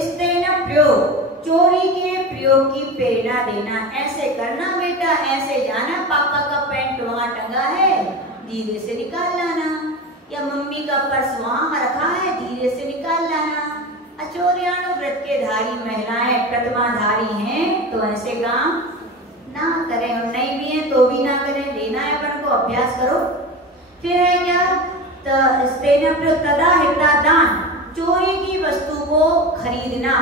स्तेन प्रयोग, चोरी के प्रयोग की प्रेरणा देना, ऐसे करना बेटा, ऐसे जाना, पापा का पैंट वहां टंगा है धीरे से निकाल लाना, या मम्मी का पर्स वहां रखा है धीरे से निकाल लाना। आचार्यानुव्रत के धारी महिलाएं प्रतिमाधारी हैं तो ऐसे काम ना करें, और नहीं भी है तो भी ना करें, लेना है अपन को, अभ्यास करो। फिर है क्या, तदा हितादान, चोरी की वस्तु को खरीदना।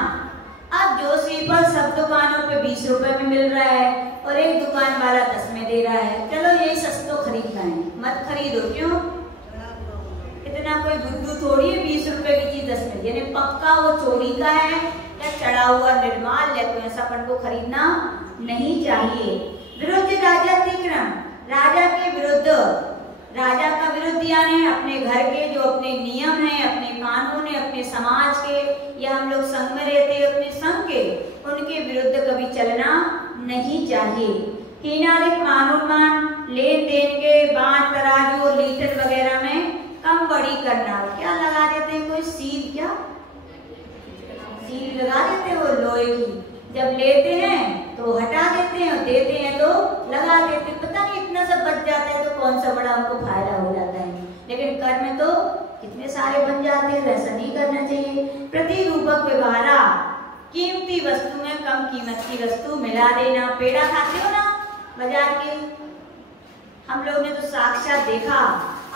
अब जो सीपल सब दुकानों पे 20 रुपए में मिल रहा है और एक दुकान वाला 10 में दे रहा है, चलो यही सस्तो खरीद लाएं, मत खरीदो। क्यों, इतना कोई बुद्धू थोड़ी है 20 रुपए की चीज 10 में, यानी पक्का वो चोरी का है या चढ़ा हुआ निर्माल है, तो ऐसा अपन को खरीदना नहीं चाहिए। विरुद्ध राजातिक्रम, राजा के विरुद्ध, राजा का विरुद्ध यानी अपने घर के जो अपने नियम हैं, अपने कानून है, अपने समाज के, या हम लोग संघ में रहते हैं अपने संघ के, उनके विरुद्ध कभी चलना नहीं चाहिए। हीनादिक मानोन्मान, लेन देन के बांध तराजू और लीटर वगैरह में कम बड़ी करना। क्या लगा देते हैं कोई सील, क्या सील लगा देते हैं वो लोहे की, जब लेते हैं तो हटा देते हैं और देते हैं तो लगा देते हैं, पता नहीं इतना सब बच जाता है तो कौन सा बड़ा हमको फायदा हो जाता है। लेकिन कर में तो कितने सारे बन जाते हैं, वैसा नहीं करना चाहिए। प्रतिरूपक व्यवहारा, कीमती वस्तु में कम कीमत की वस्तु मिला देना। पेड़ा खाते हो ना बाजार के, हम लोग ने तो साक्षात देखा,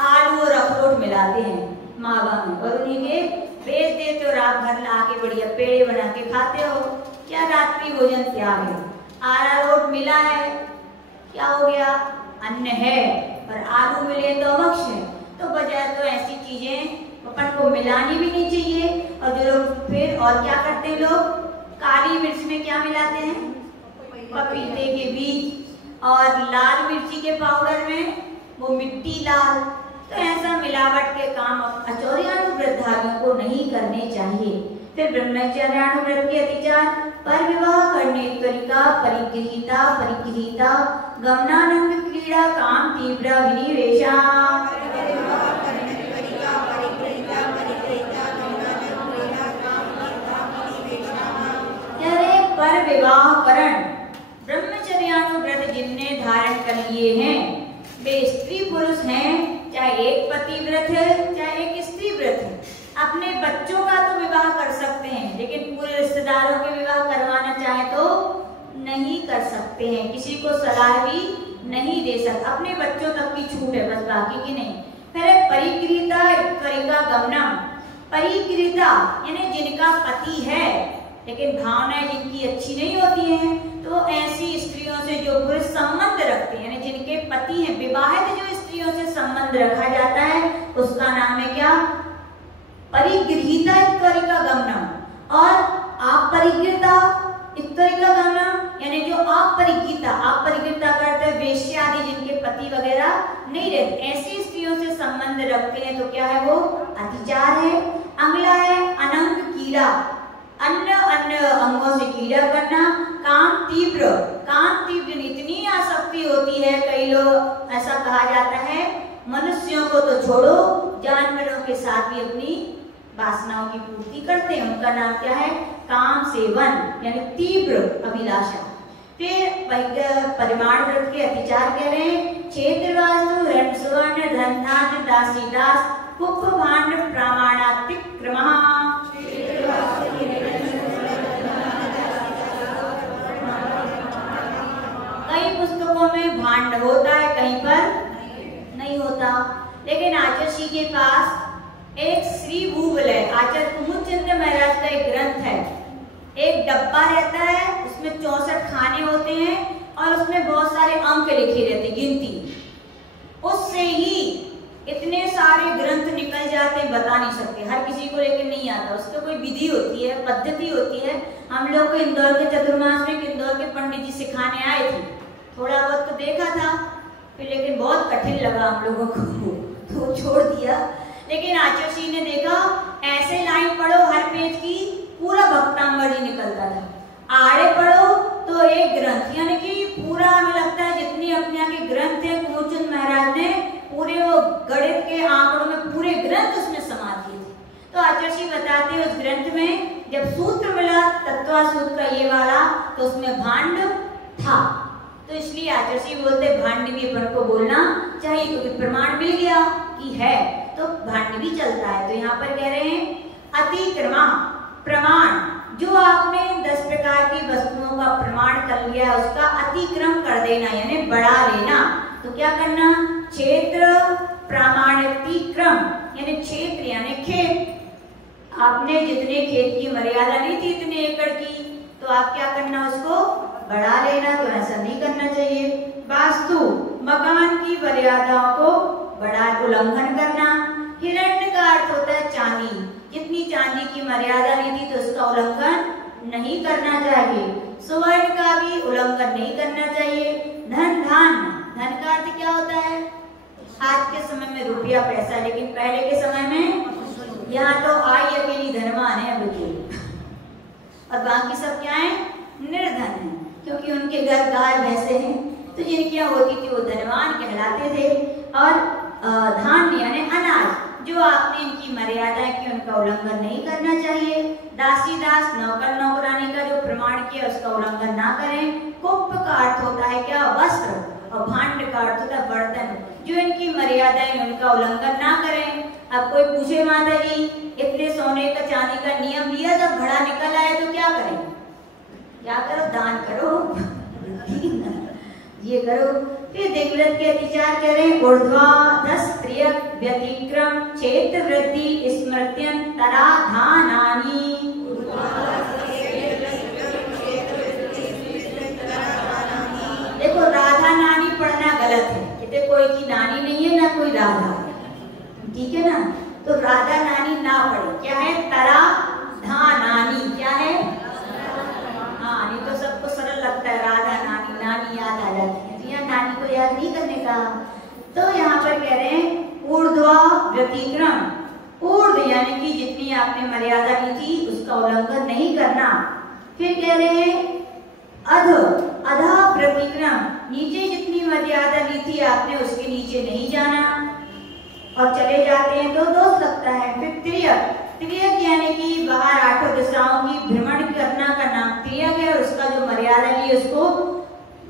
आलू और अखरोट मिलाते हैं मावा में और उन्हीं के बेच देते और आप घर ला के बढ़िया पेड़े बना के खाते हो। क्या रात्रि भोजन त्याग है, अरारोट मिला है, क्या हो गया, अन्न है, और आलू मिले तो अमक्ष है। तो बजाय तो ऐसी चीजें अपन को मिलानी भी नहीं चाहिए। और जो लोग फिर और क्या करते हैं, लोग काली मिर्च में क्या मिलाते हैं? पपीते के बीज। और लाल मिर्ची के पाउडर में वो मिट्टी लाल। तो ऐसा मिलावट के काम आचौर्यानुव्रतधारियों को नहीं करने चाहिए। फिर ब्रह्मचर्यानुव्रत के अतिचार, पर विवाह करने तरीका, परिगृहीता परिगृहीता, गमनानंद क्रीड़ा, काम तीव्र विनिवेशा। पर विवाह करण, ब्रह्मचर्यानुव्रत जिनने धारण कर लिए हैं वे स्त्री पुरुष हैं, चाहे एक पति व्रत है चाहे एक स्त्री व्रत है। अपने बच्चों का तो विवाह कर सकते हैं, लेकिन पूरे रिश्तेदारों के विवाह करवाना चाहे तो नहीं कर सकते हैं। किसी को सलाह भी नहीं दे सकते, अपने बच्चों तक की छूट है, बस बाकी की नहीं। फिर परिगृहीता परिका गमनम, परिगृहीता यानी जिनका पति है लेकिन भावनाएं जिनकी अच्छी नहीं होती हैं, तो ऐसी स्त्रियों से जो पुरुष संबंध रखते हैं, यानी जिनके पति हैं, विवाहित जो स्त्रियों से संबंध रखा जाता है उसका नाम है क्या? परिगृहीता इत्वरिका गमनम। और अपरिगृहीता इत्वरिका गमनम यानी जो अपरिगृहीता करते हैं वेश्या आदि जिनके पति वगैरह नहीं रहते, ऐसी स्त्रियों से संबंध रखते हैं, तो क्या है वो? अतिचार है। अगला है अनंग कीड़ा, अन्य अन्य अंगों से कीड़ा करना। काम तीव्र, काम तीव्र इतनी आसक्ति होती है, कई लोग ऐसा कहा जाता है मनुष्यों को तो छोड़ो, जानवरों के साथ भी अपनी वासनाओं की पूर्ति करते हैं। उनका नाम क्या है? काम सेवन यानी तीव्र अभिलाषा। फिर परिमाण व्रत के अतिचार कह रहे हैं, क्षेत्र वास्तु रण सुवर्ण धन धान्य दासी दास कुप भांड प्रमाणातिक्रमः। कई पुस्तकों में भांड होता है, कहीं पर नहीं होता। लेकिन आचार्य के पास एक श्री भूगोल है, आचार्य कुमुदचंद्र महाराज का एक ग्रंथ है। एक डब्बा रहता है, उसमें 64 खाने होते हैं और उसमें बहुत सारे अंक लिखे रहते, गिनती। उससे ही इतने सारे ग्रंथ निकल जाते हैं, बता नहीं सकते, हर किसी को लेकिन नहीं आता। उसकी कोई विधि होती है, पद्धति होती है। हम लोग को इंदौर के चतुर्मास में इंदौर के पंडित जी सिखाने आए थे, थोड़ा बहुत तो देखा था, फिर लेकिन बहुत कठिन लगा हम लोगों को, तो छोड़ दिया। लेकिन आचार्य जी ने देखा ऐसे लाइन पढ़ो हर पेज की, पूरा भक्तांबर जी निकलता था। आड़े पढ़ो तो एक ग्रंथ, यानी कि पूरा हमें लगता है जितनी अपने यहाँ के ग्रंथ है कुमुदचंद महाराज ने पूरे वो गणित के आंकड़ों में पूरे ग्रंथ उसमें समा दिए थे। तो आचार्य जी बताते हैं उस ग्रंथ में जब सूत्र मिला तत्वा सूत्र का ये वाला, तो उसमें भांड था। तो इसलिए आचार्य जी बोलते भांड भी अपन को बोलना चाहिए, क्योंकि प्रमाण मिल गया कि है तो भांड भी चलता है। तो यहाँ पर कह रहे हैं अतिक्रमा प्रमाण, जो आपने 10 प्रकार की वस्तुओं का प्रमाण कर लिया उसका अतिक्रम कर देना यानी बढ़ा लेना। तो क्या करना? क्षेत्र प्रामाणिक्रम यानी क्षेत्र यानी खेत। आपने जितने खेत की मर्यादा नहीं थी इतने एकड़ की, तो आप क्या करना? उसको बढ़ा लेना। तो ऐसा नहीं करना चाहिए। वास्तु मकान की मर्यादाओं को बड़ा उल्लंघन करना। हिरण्य का अर्थ होता है चांदी, जितनी चांदी की मर्यादा नहीं थी तो उसका उल्लंघन नहीं करना चाहिए। सुवर्ण का भी उल्लंघन नहीं करना चाहिए। धन धान, धन का अर्थ क्या होता है? आज के समय में रुपया पैसा, लेकिन पहले के समय में यहाँ तो आई अकेली धनवान है और बाकी सब क्या है? निर्धन है, क्योंकि उनके घर गाय भैंसे हैं, तो जिनकी होती थी वो धनवान कहलाते थे। और धान्य यानी अनाज, जो आपने इनकी मर्यादा की उनका उल्लंघन नहीं करना चाहिए। दासी दास नौकर नौकरानी का जो प्रमाण किया उसका उल्लंघन ना करें। कुप का अर्थ होता है क्या? वस्त्र, और भांड का अर्थ होता है बर्तन। जो इनकी मर्यादाएं उनका उल्लंघन ना करें। अब कोई पूछे माता जी इतने सोने का चांदी का नियम लिया, जब घड़ा निकल आए तो क्या करें? क्या करो? दान करो ये करो। फिर दिग्व्रत के अतिचार करें। ऊर्ध्वा 10 प्रिय व्यतिक्रम क्षेत्र वृद्धि स्मृत्यन तराधानानि। देखो राधा नानी पढ़ना गलत है, कहते कोई की नानी नहीं है ना कोई राधा है, ठीक है ना? तो राधा नानी ना पढ़े। क्या है? तराधानानि क्या है? उल्लंघन नहीं करना। फिर कह रहे हैं अधा प्रतिक्रम, नीचे जितनी मर्यादा ली थी आपने उसके नीचे नहीं जाना, और चले जाते हैं तो दोष लगता है। फिर त्रियक यानी कि बाहर आठों दिशाओं की भ्रमण करना का नाम त्रियक है, उसका जो मर्यादा ली उसको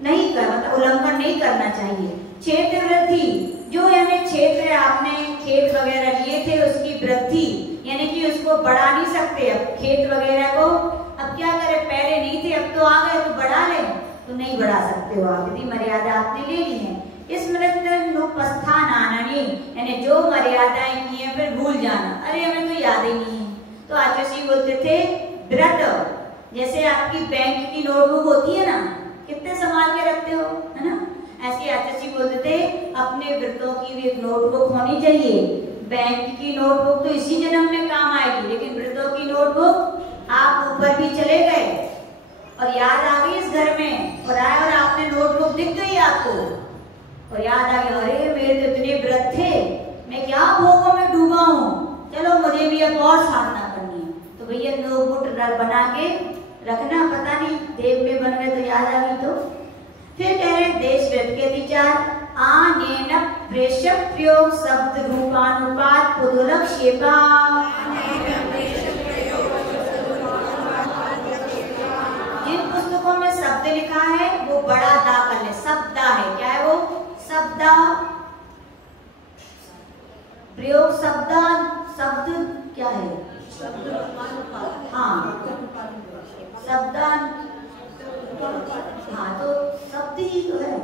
नहीं कर मतलब उल्लंघन नहीं करना चाहिए। क्षेत्र वृद्धि, जो यानी क्षेत्र आपने खेत वगैरह लिए थे उसकी वृद्धि यानी कि उसको बढ़ा नहीं सकते, अब खेत वगैरह को अब क्या करें, पहले नहीं थे अब तो आ गए तो बढ़ा ले, तो नहीं बढ़ा सकते हो आप, यदि मर्यादा आपने ले ली है। यानी जो मर्यादाएं की हैं फिर भूल जाना, अरे हमें तो याद ही नहीं है। तो आचार्य बोलते थे व्रत, जैसे आपकी बैंक की नोटबुक होती है ना, कितने संभाल के रखते हो, है ना, ऐसे आचार्य बोलते थे अपने व्रतों की भी एक नोटबुक होनी चाहिए। बैंक की नोटबुक तो इसी जन्म में काम आएगी, लेकिन व्रतों की नोटबुक आप ऊपर भी चले गए और याद आ गई इस घर में और आए और आपने नोटबुक दिख गई आपको और याद आ गया, अरे मेरे तो इतने व्रत थे, मैं क्या भोगों में डूबा हूँ, चलो मुझे भी अब और साधना करनी है। तो भैया नोटबुक बना के रखना, पता नहीं देव में बन गए तो याद आ गई तो। फिर कह रहे देश व्रत के विचार आनेन प्रेषक प्रयोग शब्द रूपानुपात पुदुलक्षेपा। जिन पुस्तकों में शब्द लिखा है वो बड़ा दा कर ले, शब्दा है, क्या है वो, शब्दा प्रयोग, शब्दा शब्द क्या है, हाँ शब्दान, हाँ तो शब्द ही तो है,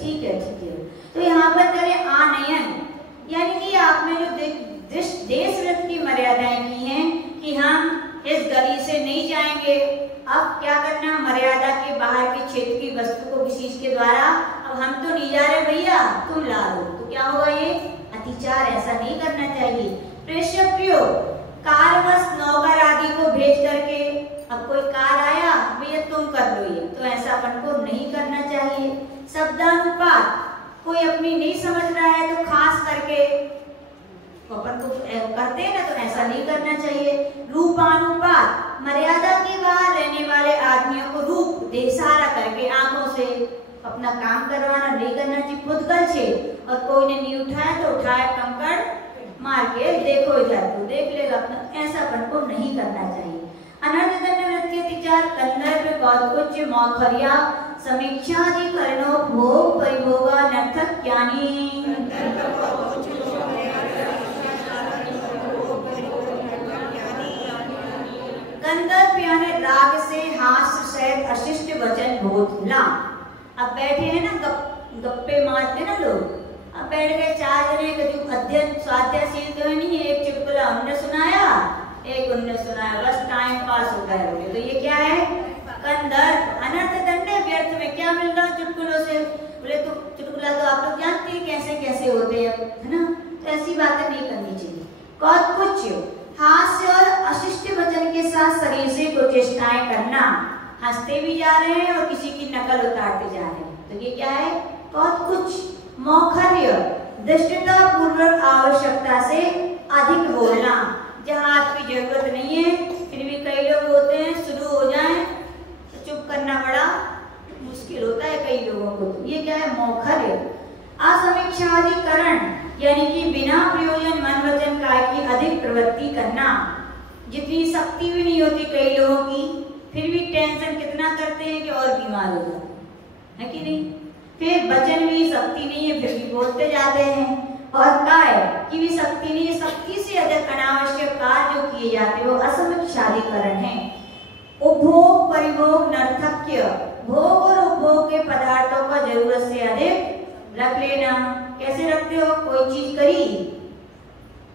ठीक है ठीक है। तो यहाँ पर करें आनयन, यानी कि आपने जो देश व्रत की मर्यादाएं की हैं कि हम इस गली से नहीं जाएंगे, अब क्या करना, मर्यादा के बाहर के क्षेत्र की वस्तु को किसी के द्वारा, अब हम तो नहीं जा रहे भैया तुम ला दो, तो क्या होगा ये अतिचार, ऐसा नहीं करना चाहिए। प्रेषक प्रयोग, कारवश नौकर आदि को भेज करके, अब कोई कार आया भैया तुम कर लो ये, तो ऐसा अपन को नहीं करना चाहिए। शब्दानुपात, कोई अपनी नहीं समझ रहा है तो खास करके अपन को करते हैं ना, तो ऐसा नहीं करना चाहिए। रूपानुपात, मर्यादा के बाहर रहने वाले आदमियों को रूप दे इशारा करके आंखों से अपना काम करवाना नहीं करना चाहिए। पुद्गल से, और कोई ने नहीं उठाया तो उठाया कंकड़ मार के देखो इधर तो देख लेगा अपना, ऐसा अपन को नहीं करना चाहिए। अनर्थ दंड व्रत के विचार कंदर्प गौतकुच मौखर्या समीक्षाधिकरणो भोग परिभोगा नर्थक ज्ञानी। कंदर्प यानी राग से हास्य सहित अशिष्ट वचन बोलना। अब बैठे हैं ना गप्पे मारते ना लोग, अब बैठ गए चार जने का जो अध्ययन स्वाध्यायशील तो नहीं है, एक चुटकुला हमने सुनाया एक उनने सुनाया, बस टाइम पास होता है। तो ये क्या है, कंदर्प। अनर्थ दंड, व्यर्थ में क्या मिल रहा चुटकुलों से, बोले तो चुटकुला तो आप लोग जानते हैं कैसे कैसे होते हैं, है ना, तो ऐसी बातें नहीं करनी चाहिए। कौतकुच, हास्य और अशिष्ट वचन के साथ शरीर से कुछ चेष्टाएं करना, हंसते भी जा रहे हैं और किसी की नकल उतारते जा रहे हैं, तो ये क्या है कौतकुच। मौखर्य, दृष्टता पूर्वक आवश्यकता से अधिक बोलना, जहाँ आपकी जरूरत नहीं है फिर भी कई लोग होते हैं शुरू हो जाए तो चुप करना बड़ा मुश्किल होता है कई लोगों को, तो ये क्या है मौखर्य। असमीक्षाधिकरण, यानी कि बिना प्रयोजन मन वचन काय की अधिक प्रवृत्ति करना, जितनी शक्ति भी नहीं होती कई लोगों की फिर भी टेंशन कितना करते हैं कि और बीमार हो जाते हैं कि नहीं, फिर वचन भी शक्ति नहीं है फिर भी बोलते जाते हैं, और काय की भी शक्ति नहीं है, शक्ति से अधिक अनावश्यक कार्य जो किए जाते हैं वो असमीक्षाधिकरण है। उपभोग परिभोग नर्थक्य, भोग और उपभोग के पदार्थों का जरूरत से अधिक रख लेना। कैसे रखते हो, कोई चीज करी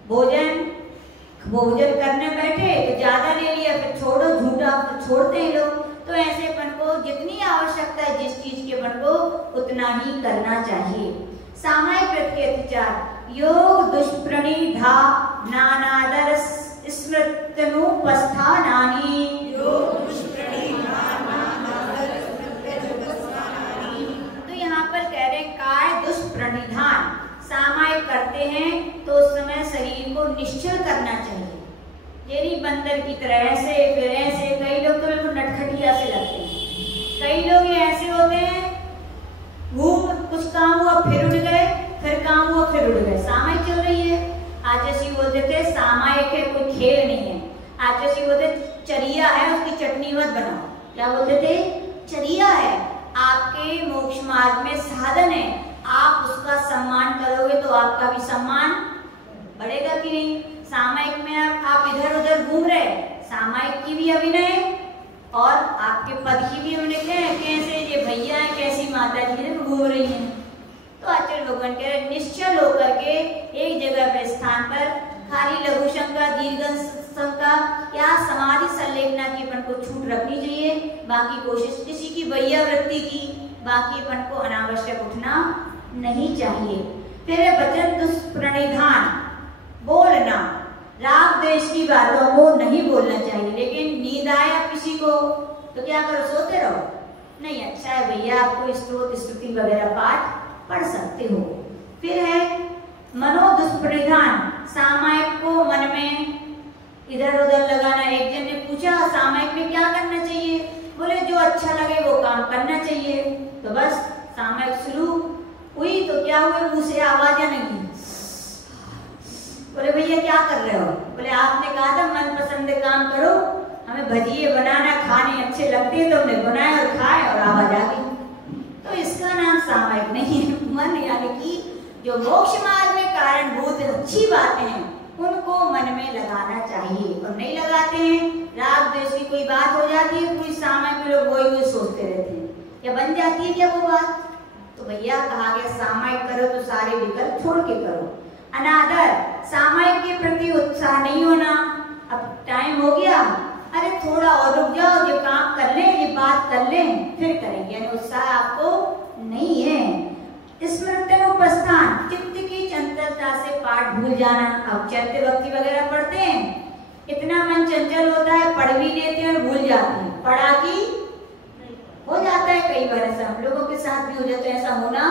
भोजन करने बैठे तो ज्यादा ले लिया फिर छोड़ो, झूठा छोड़ते हैं लोग, तो ऐसे अपन को जितनी आवश्यकता है जिस चीज के अपन को उतना ही करना चाहिए। सामायिक व्रत के विचार, योग दुष्प्रणिधा नानादर स्मृतनुपस्थानानि। तो यहाँ पर कह रहे काय दुष्प्रणिधान, सामायिक करते हैं तो उस समय शरीर को निश्चल करना चाहिए, ये नहीं बंदर की तरह ऐसे फिर ऐसे। कई लोग तो बिल्कुल नटखटिया से लगते हैं, कई लोग ये ऐसे होते हैं, घूम कुछ काम हुआ फिर उड़ गए, फिर काम हुआ फिर उड़ गए। सामायिक चल रही है। आचार्य बोलते थे सामायिक है, कोई खेल नहीं है। आचार्य बोलते चरिया है, उसकी चटनी मत बनाओ। क्या बोलते थे? चरिया है, आपके मोक्ष मार्ग में साधन है। आप उसका सम्मान करोगे तो आपका भी सम्मान बढ़ेगा कि नहीं। सामायिक में आप इधर उधर घूम रहे, सामायिक की भी अभिनय और आपके पद की भी अभिनय। कैसे ये भैया है, कैसी माता जी है घूम रही हैं। तो आचार्य भगवान कह रहे निश्चल होकर के एक जगह पे स्थान पर खाली लघु शंका, दीर्घ शंका या समाधि संलेखना की अपन को छूट रखनी चाहिए। बाकी कोशिश किसी की भैया वृत्ति की, बाकी अपन को अनावश्यक उठना नहीं चाहिए। फिर वचन दुष्प्रणिधान, बोलना राग द्वेष की बातों को नहीं बोलना चाहिए। लेकिन नींद आया किसी को तो क्या करो? सोते रहो? नहीं, अच्छा है भैया, आपको स्तोत्र स्तुति वगैरह पाठ पढ़ सकते हो। फिर है मनो दुष्प्रणिधान, सामायिक को मन में इधर उधर लगाना। एक जन ने पूछा सामायिक में क्या करना चाहिए? बोले जो अच्छा लगे वो काम करना चाहिए। तो बस सामायिक शुरू हुई तो क्या हुआ? मुंह से आवाज नहीं। बोले भैया क्या कर रहे हो? बोले आपने कहा था मनपसंद काम करो, हमें भजिए बनाना खाने अच्छे लगते हैं तो हमने बनाए और खाए और आवाज आ गई। तो इसका नाम सामायिक नहीं है। मन यानी कि जो मोक्ष मार्ग में कारणभूत अच्छी बातें हैं उनको मन में लगाना चाहिए। और नहीं लगाते हैं, राग द्वेष की कोई बात हो जाती है, पूरी सामायिक में लोग वही सोचते रहते हैं। क्या बन जाती है क्या वो बात? तो भैया कहा गया सामायिक करो तो सारे विकल्प छोड़ के करो। अनादर, सामायिक के प्रति उत्साह नहीं होना। अब टाइम हो गया, अरे थोड़ा और रुक जाओ, ये काम कर लें, ये बात कर लें, फिर करेंगे, यानी उत्साह आपको नहीं है। स्मृत्युपस्थान, चित्त की चंचलता से पाठ भूल जाना। अब चलते भक्ति वगैरह पढ़ते हैं, इतना मन चंचल होता है, पढ़ भी लेते हैं और भूल जाते हैं। पढ़ा की हो जाता है, कई बार ऐसा हम लोगों के साथ भी हो जाता है। ऐसा होना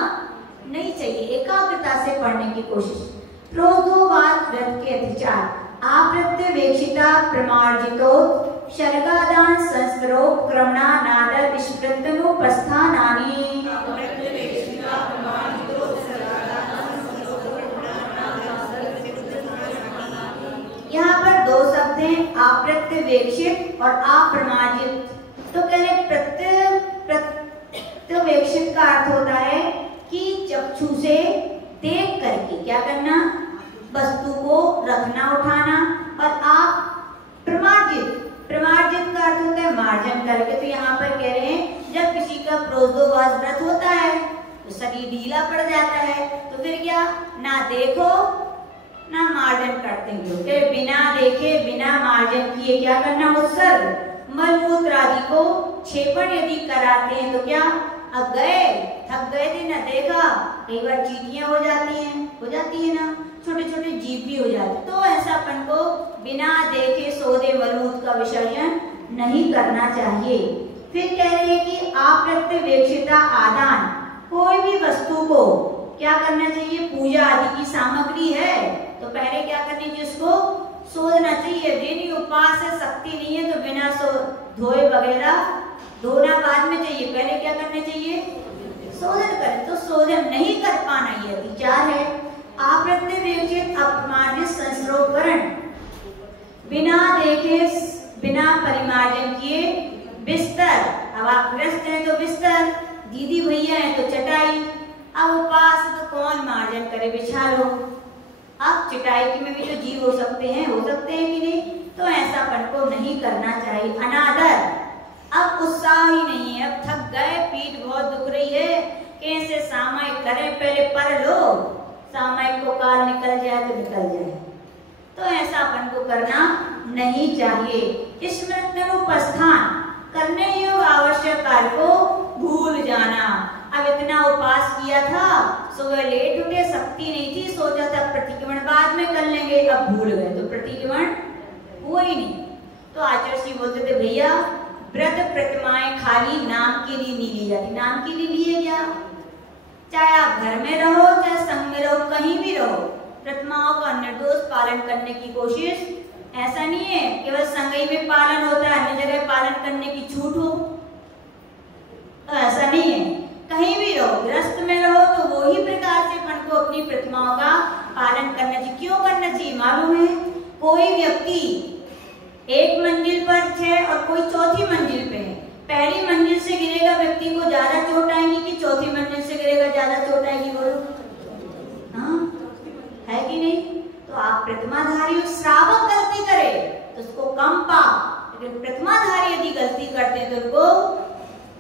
नहीं चाहिए, एकाग्रता से पढ़ने की कोशिश। प्रोदोवाद व्रत के अतिचार, आप्रत्यवेक्षिता प्रमार्जितो शर्गादान संस्करो क्रमणा नादर विस्मृत्युपस्थानानि। यहाँ पर दो शब्द हैं, अप्रत्यवेक्षित और अप्रमार्जित। तो कह रहे प्रत्यवेक्षित का अर्थ होता है कि चक्षु से देख करके क्या करना? वस्तु को रखना उठाना। और आप प्रमार्जित का अर्थ होता है मार्जन करके। तो यहाँ पर कह रहे हैं जब किसी का प्रोदोवास व्रत होता है तो शरीर ढीला पड़ जाता है, तो फिर क्या? ना देखो ना मार्जन करते हैं। फिर बिना देखे बिना मार्जन किए क्या करना? उत्सर्ग मलमूत्र आदि को क्षेपण यदि कराते हैं तो क्या? अब गए, थक गए थे ना देखा, कई बार चींटियां हो जाती है ना, छोटे छोटे जीव भी हो जाते, तो ऐसा अपन को बिना देखे सौदे मलमूत्र का विसर्जन नहीं करना चाहिए। फिर कह रहे हैं कि अप्रत्यवेक्षिता आदान, कोई भी वस्तु को क्या करना चाहिए? पूजा आदि की सामग्री है तो पहले क्या करनी चाहिए? उसको सोधना चाहिए। जिन उपास से शक्ति नहीं है तो बिना धोए वगैरह धोना बाद में चाहिए, पहले क्या करना चाहिए? शोधन करें। तो शोधन नहीं कर पाना ये विचार है। अप्रत्यवेक्षित अपमार्जित संस्रोकरण, बिना देखे बिना परिमार्जन किए बिस्तर। अब आप ग्रस्त हैं तो बिस्तर, दीदी भैया हैं तो चटाई। अब उपास तो कौन मार्जन करे? बिछा लो। अब चटाई में भी तो जीव हो सकते हैं कि नहीं? तो ऐसा अपन को नहीं करना चाहिए। अनादर, अब उत्साह ही नहीं है, अब थक गए, पीठ बहुत दुख रही है, कैसे सामायिक करें, पहले पढ़ लो, सामायिक को काल निकल जाए तो निकल जाए। तो ऐसा अपन को करना नहीं चाहिए। स्मृत्युपस्थान, करने योग्य आवश्यक कार्य को भूल जाना। अब इतना उपास किया था, सुबह लेट उठे, शक्ति नहीं थी, सोचा था प्रतिक्रमण बाद में कर लेंगे, अब भूल गए तो प्रतिक्रमण हुआ ही नहीं। तो आचार्य जी बोलते थे भैया व्रत प्रतिमाएं खाली नाम के लिए नहीं ली जाती। नाम के लिए लिए क्या? चाहे आप घर में रहो चाहे संघ में रहो, कहीं भी रहो, प्रतिमाओं का निर्दोष पालन करने की कोशिश ऐसा नहीं है केवल संगई में पालन होता है, अन्य जगह पालन करने की छूट हो, तो ऐसा नहीं है। कहीं भी रहो, गृहस्थ में रहो तो वो ही प्रकार से अपन को अपनी प्रतिमाओं का पालन करना चाहिए। क्यों करना चाहिए मालूम है? कोई व्यक्ति एक मंजिल पर है और कोई चौथी मंजिल पे है, पहली मंजिल से गिरेगा व्यक्ति को ज्यादा चोट आएगी कि चौथी मंजिल से गिरेगा ज्यादा चोट आएगी? बोलो, हाँ है कि नहीं? तो आप प्रतिमाधारी श्रावक गलती करे तो उसको कम पाप, लेकिन प्रतिमाधारी यदि गलती करते हैं तो उनको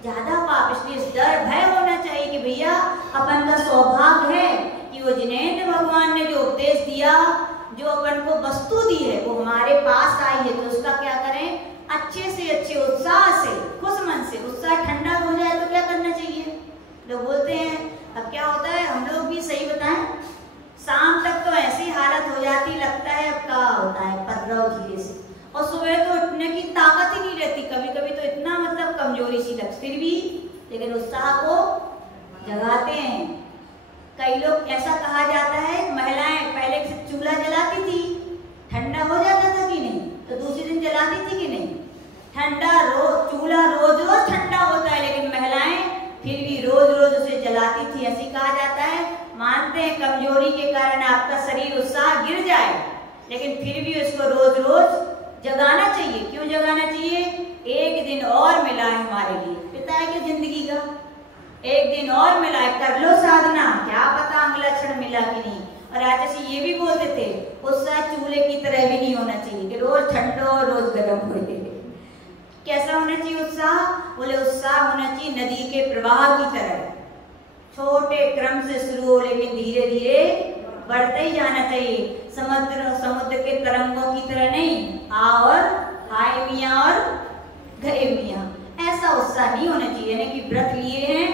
ज्यादा पाप। इसलिए डर भय होना चाहिए कि भैया अपन का सौभाग्य है कि वो जिनेंद्र भगवान ने जो उपदेश दिया, जो अपन को वस्तु दी है वो हमारे पास आई है, तो उसका क्या करें? अच्छे से अच्छे उत्साह से, खुश मन से। उत्साह ठंडा हो जाए तो क्या करना चाहिए? लोग बोलते हैं, अब क्या होता है, हम लोग भी सही बताएं, शाम तक तो ऐसी हालत हो जाती, लगता है अब क्या होता है, पढ़ रहा हूं धीरे से, और सुबह तो उठने की ताकत ही नहीं रहती। कभी कभी तो इतना मतलब कमजोरी सी लगती, फिर भी लेकिन उत्साह को जगाते हैं। कई लोग, ऐसा कहा जाता है, महिलाएं पहले चूल्हा जलाती थी, ठंडा हो जाता था कि नहीं, तो दूसरे दिन जलाती थी कि नहीं? ठंडा चूल्हा रोज रोज ठंडा होता है, लेकिन महिलाएं फिर भी रोज रोज उसे जलाती थी। ऐसी कहा जाता है, मानते हैं कमजोरी के कारण आपका शरीर उत्साह गिर जाए, लेकिन फिर भी उसको रोज रोज जगाना चाहिए। क्यों जगाना चाहिए? एक दिन और मिला है हमारे लिए, पिता है कि जिंदगी का एक दिन और मिला है, कर लो साधना, क्या पता अगला क्षण मिला कि नहीं। और आज ऐसे ये भी बोलते थे, उत्साह चूल्हे की तरह भी नहीं होना चाहिए कि रोज ठंडो और रोज गर्म हो। कैसा होना चाहिए उत्साह? बोले उत्साह होना चाहिए नदी के प्रवाह की तरह, छोटे क्रम से शुरू हो लेकिन धीरे धीरे बढ़ते ही जाना चाहिए। समुद्र के तरंगों की तरह नहीं, आ और हाय मियाँ और गए मियाँ, ऐसा उत्साह नहीं होना चाहिए। यानी कि व्रत लिए हैं,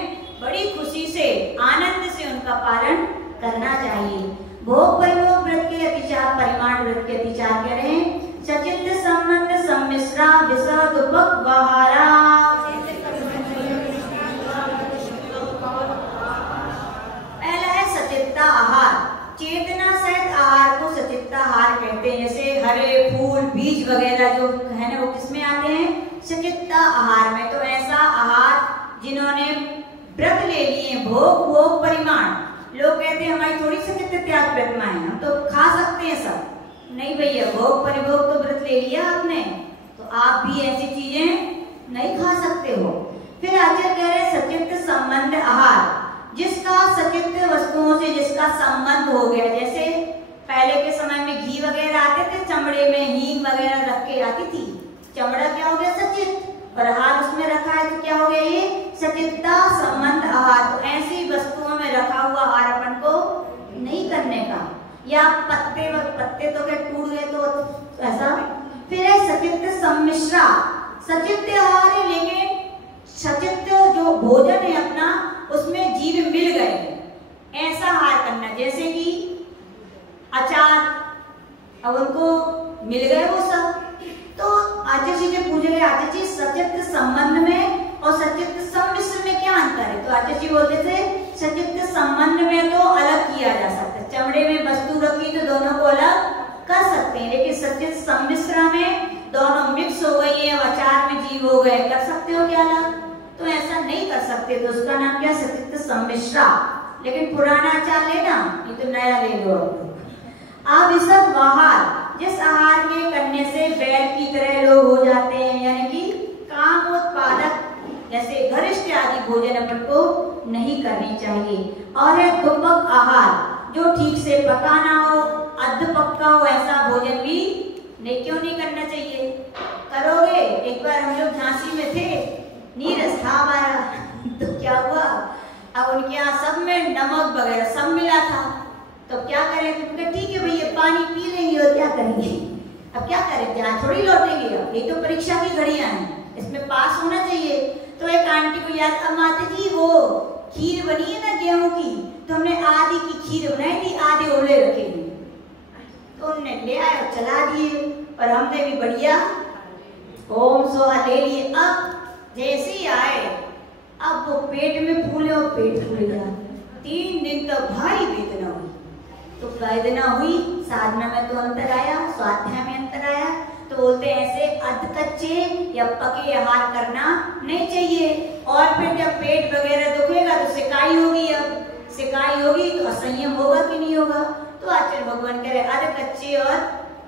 बड़ी खुशी से आनंद से उनका पालन करना चाहिए। भोग परिभोग व्रत के अतिचार, परिमाण व्रत के अतिचार कह रहे हैं। सचित्त संबंध सम्मिश्रा विशद उपहारा, पहला है सचित्ता आहार। चेतना सहित आहार को सचित्ता आहार कहते हैं। जैसे हरे फूल बीज वगैरह जो है ना, वो किसमें आते हैं? सचित्ता आहार में। तो ऐसा आहार जिन्होंने व्रत ले लिए, भोग परिमाण, लोग कहते हैं हमारी थोड़ी सचित्त त्याग प्रतिमाएं, हम तो खा सकते हैं सब। नहीं भैया, भोग परिभोग तो व्रत ले लिया आपने, तो आप भी ऐसी चीजें नहीं खा सकते हो। फिर आचार्य कह रहे सचित्त संबंध आहार, जिसका सचित्त वस्तुओं से जिसका संबंध हो गया। जैसे पहले के समय में घी वगैरह आते थे, चमड़े में हींग वगैरह रख के आती थी, चमड़ा क्या हो गया? सचित्त, और आहार उसमें रखा है तो क्या हो गया? ये सचित्ता संबंध आहार। तो ऐसी वस्तुओं में रखा हुआ आहार अपन को नहीं करने का। या पत्ते तो क्या टूट गए तो ऐसा। फिर है सचित्त सम्मिश्रा, सचित्त आहार है लेकिन सचित्त जो भोजन है अपना उसमें जीव मिल गए, ऐसा आहार करना। जैसे कि अचार, अब उनको मिल गए वो सब, तो आचार्य जी ने पूछे, आचार्य जी सचित्त संबंध में और सचित्त सम्मिश्र में क्या अंतर है? तो आचार्य जी बोलते थे सचित्त संबंध में तो अलग किया जा सकता है, चमड़े में वस्तु रखी तो दोनों को अलग कर सकते हैं, लेकिन सचित्त सम्मिश्र में दोनों मिक्स हो गई है, अचार में जीव हो गए, कर सकते हो क्या अलग? तो ऐसा नहीं कर सकते, तो उसका नाम क्या? सचित्त सम्मिश्रा। लेकिन पुराना अचार लेना, ये तो नया ले लो। अब इस आहार, जिस आहार के करने से बैल की तरह लोग हो जाते हैं, यानी कि काम उत्पादक जैसे गरिष्ठ आदि भोजन अपन को नहीं करनी चाहिए। और है दुपक आहार, जो ठीक से पका ना हो, अध पक्का हो, ऐसा भोजन भी नहीं। क्यों नहीं करना चाहिए? करोगे। एक बार हम लोग झांसी में थे, नीरस था हमारा, तो क्या हुआ, अब उनके यहाँ सब में नमक वगैरह सब मिला था, तो क्या करें? तुमने ठीक है भैया पानी पी लेंगे और क्या करेंगे, अब क्या करें, जहाँ थोड़ी लौटेंगे, अब ये तो परीक्षा की घड़ियां हैं, इसमें पास होना चाहिए। तो एक आंटी को याद, अब माता जी वो खीर बनी है ना गेहूं की, तो हमने आधी की खीर बनाई थी, आधे ओले रखे थे, तो उनने ले आए और चला दिए, और हमने भी बढ़िया ओम सोहा ले लिए। अब जैसे ही आए, अब वो पेट में फूले और पेट फूल गया, 3 दिन तक भारी वेदना हुई। तो वेदना हुई, साधना में तो अंतर आया, स्वाध्याय में अंतर बताया। तो बोलते हैं ऐसे अध कच्चे या पके आहार करना नहीं चाहिए। और फिर जब पेट वगैरह दुखेगा तो सिकाई होगी, अब सिकाई होगी तो असंयम होगा कि नहीं होगा। तो आचार्य भगवान कह रहे अध कच्चे और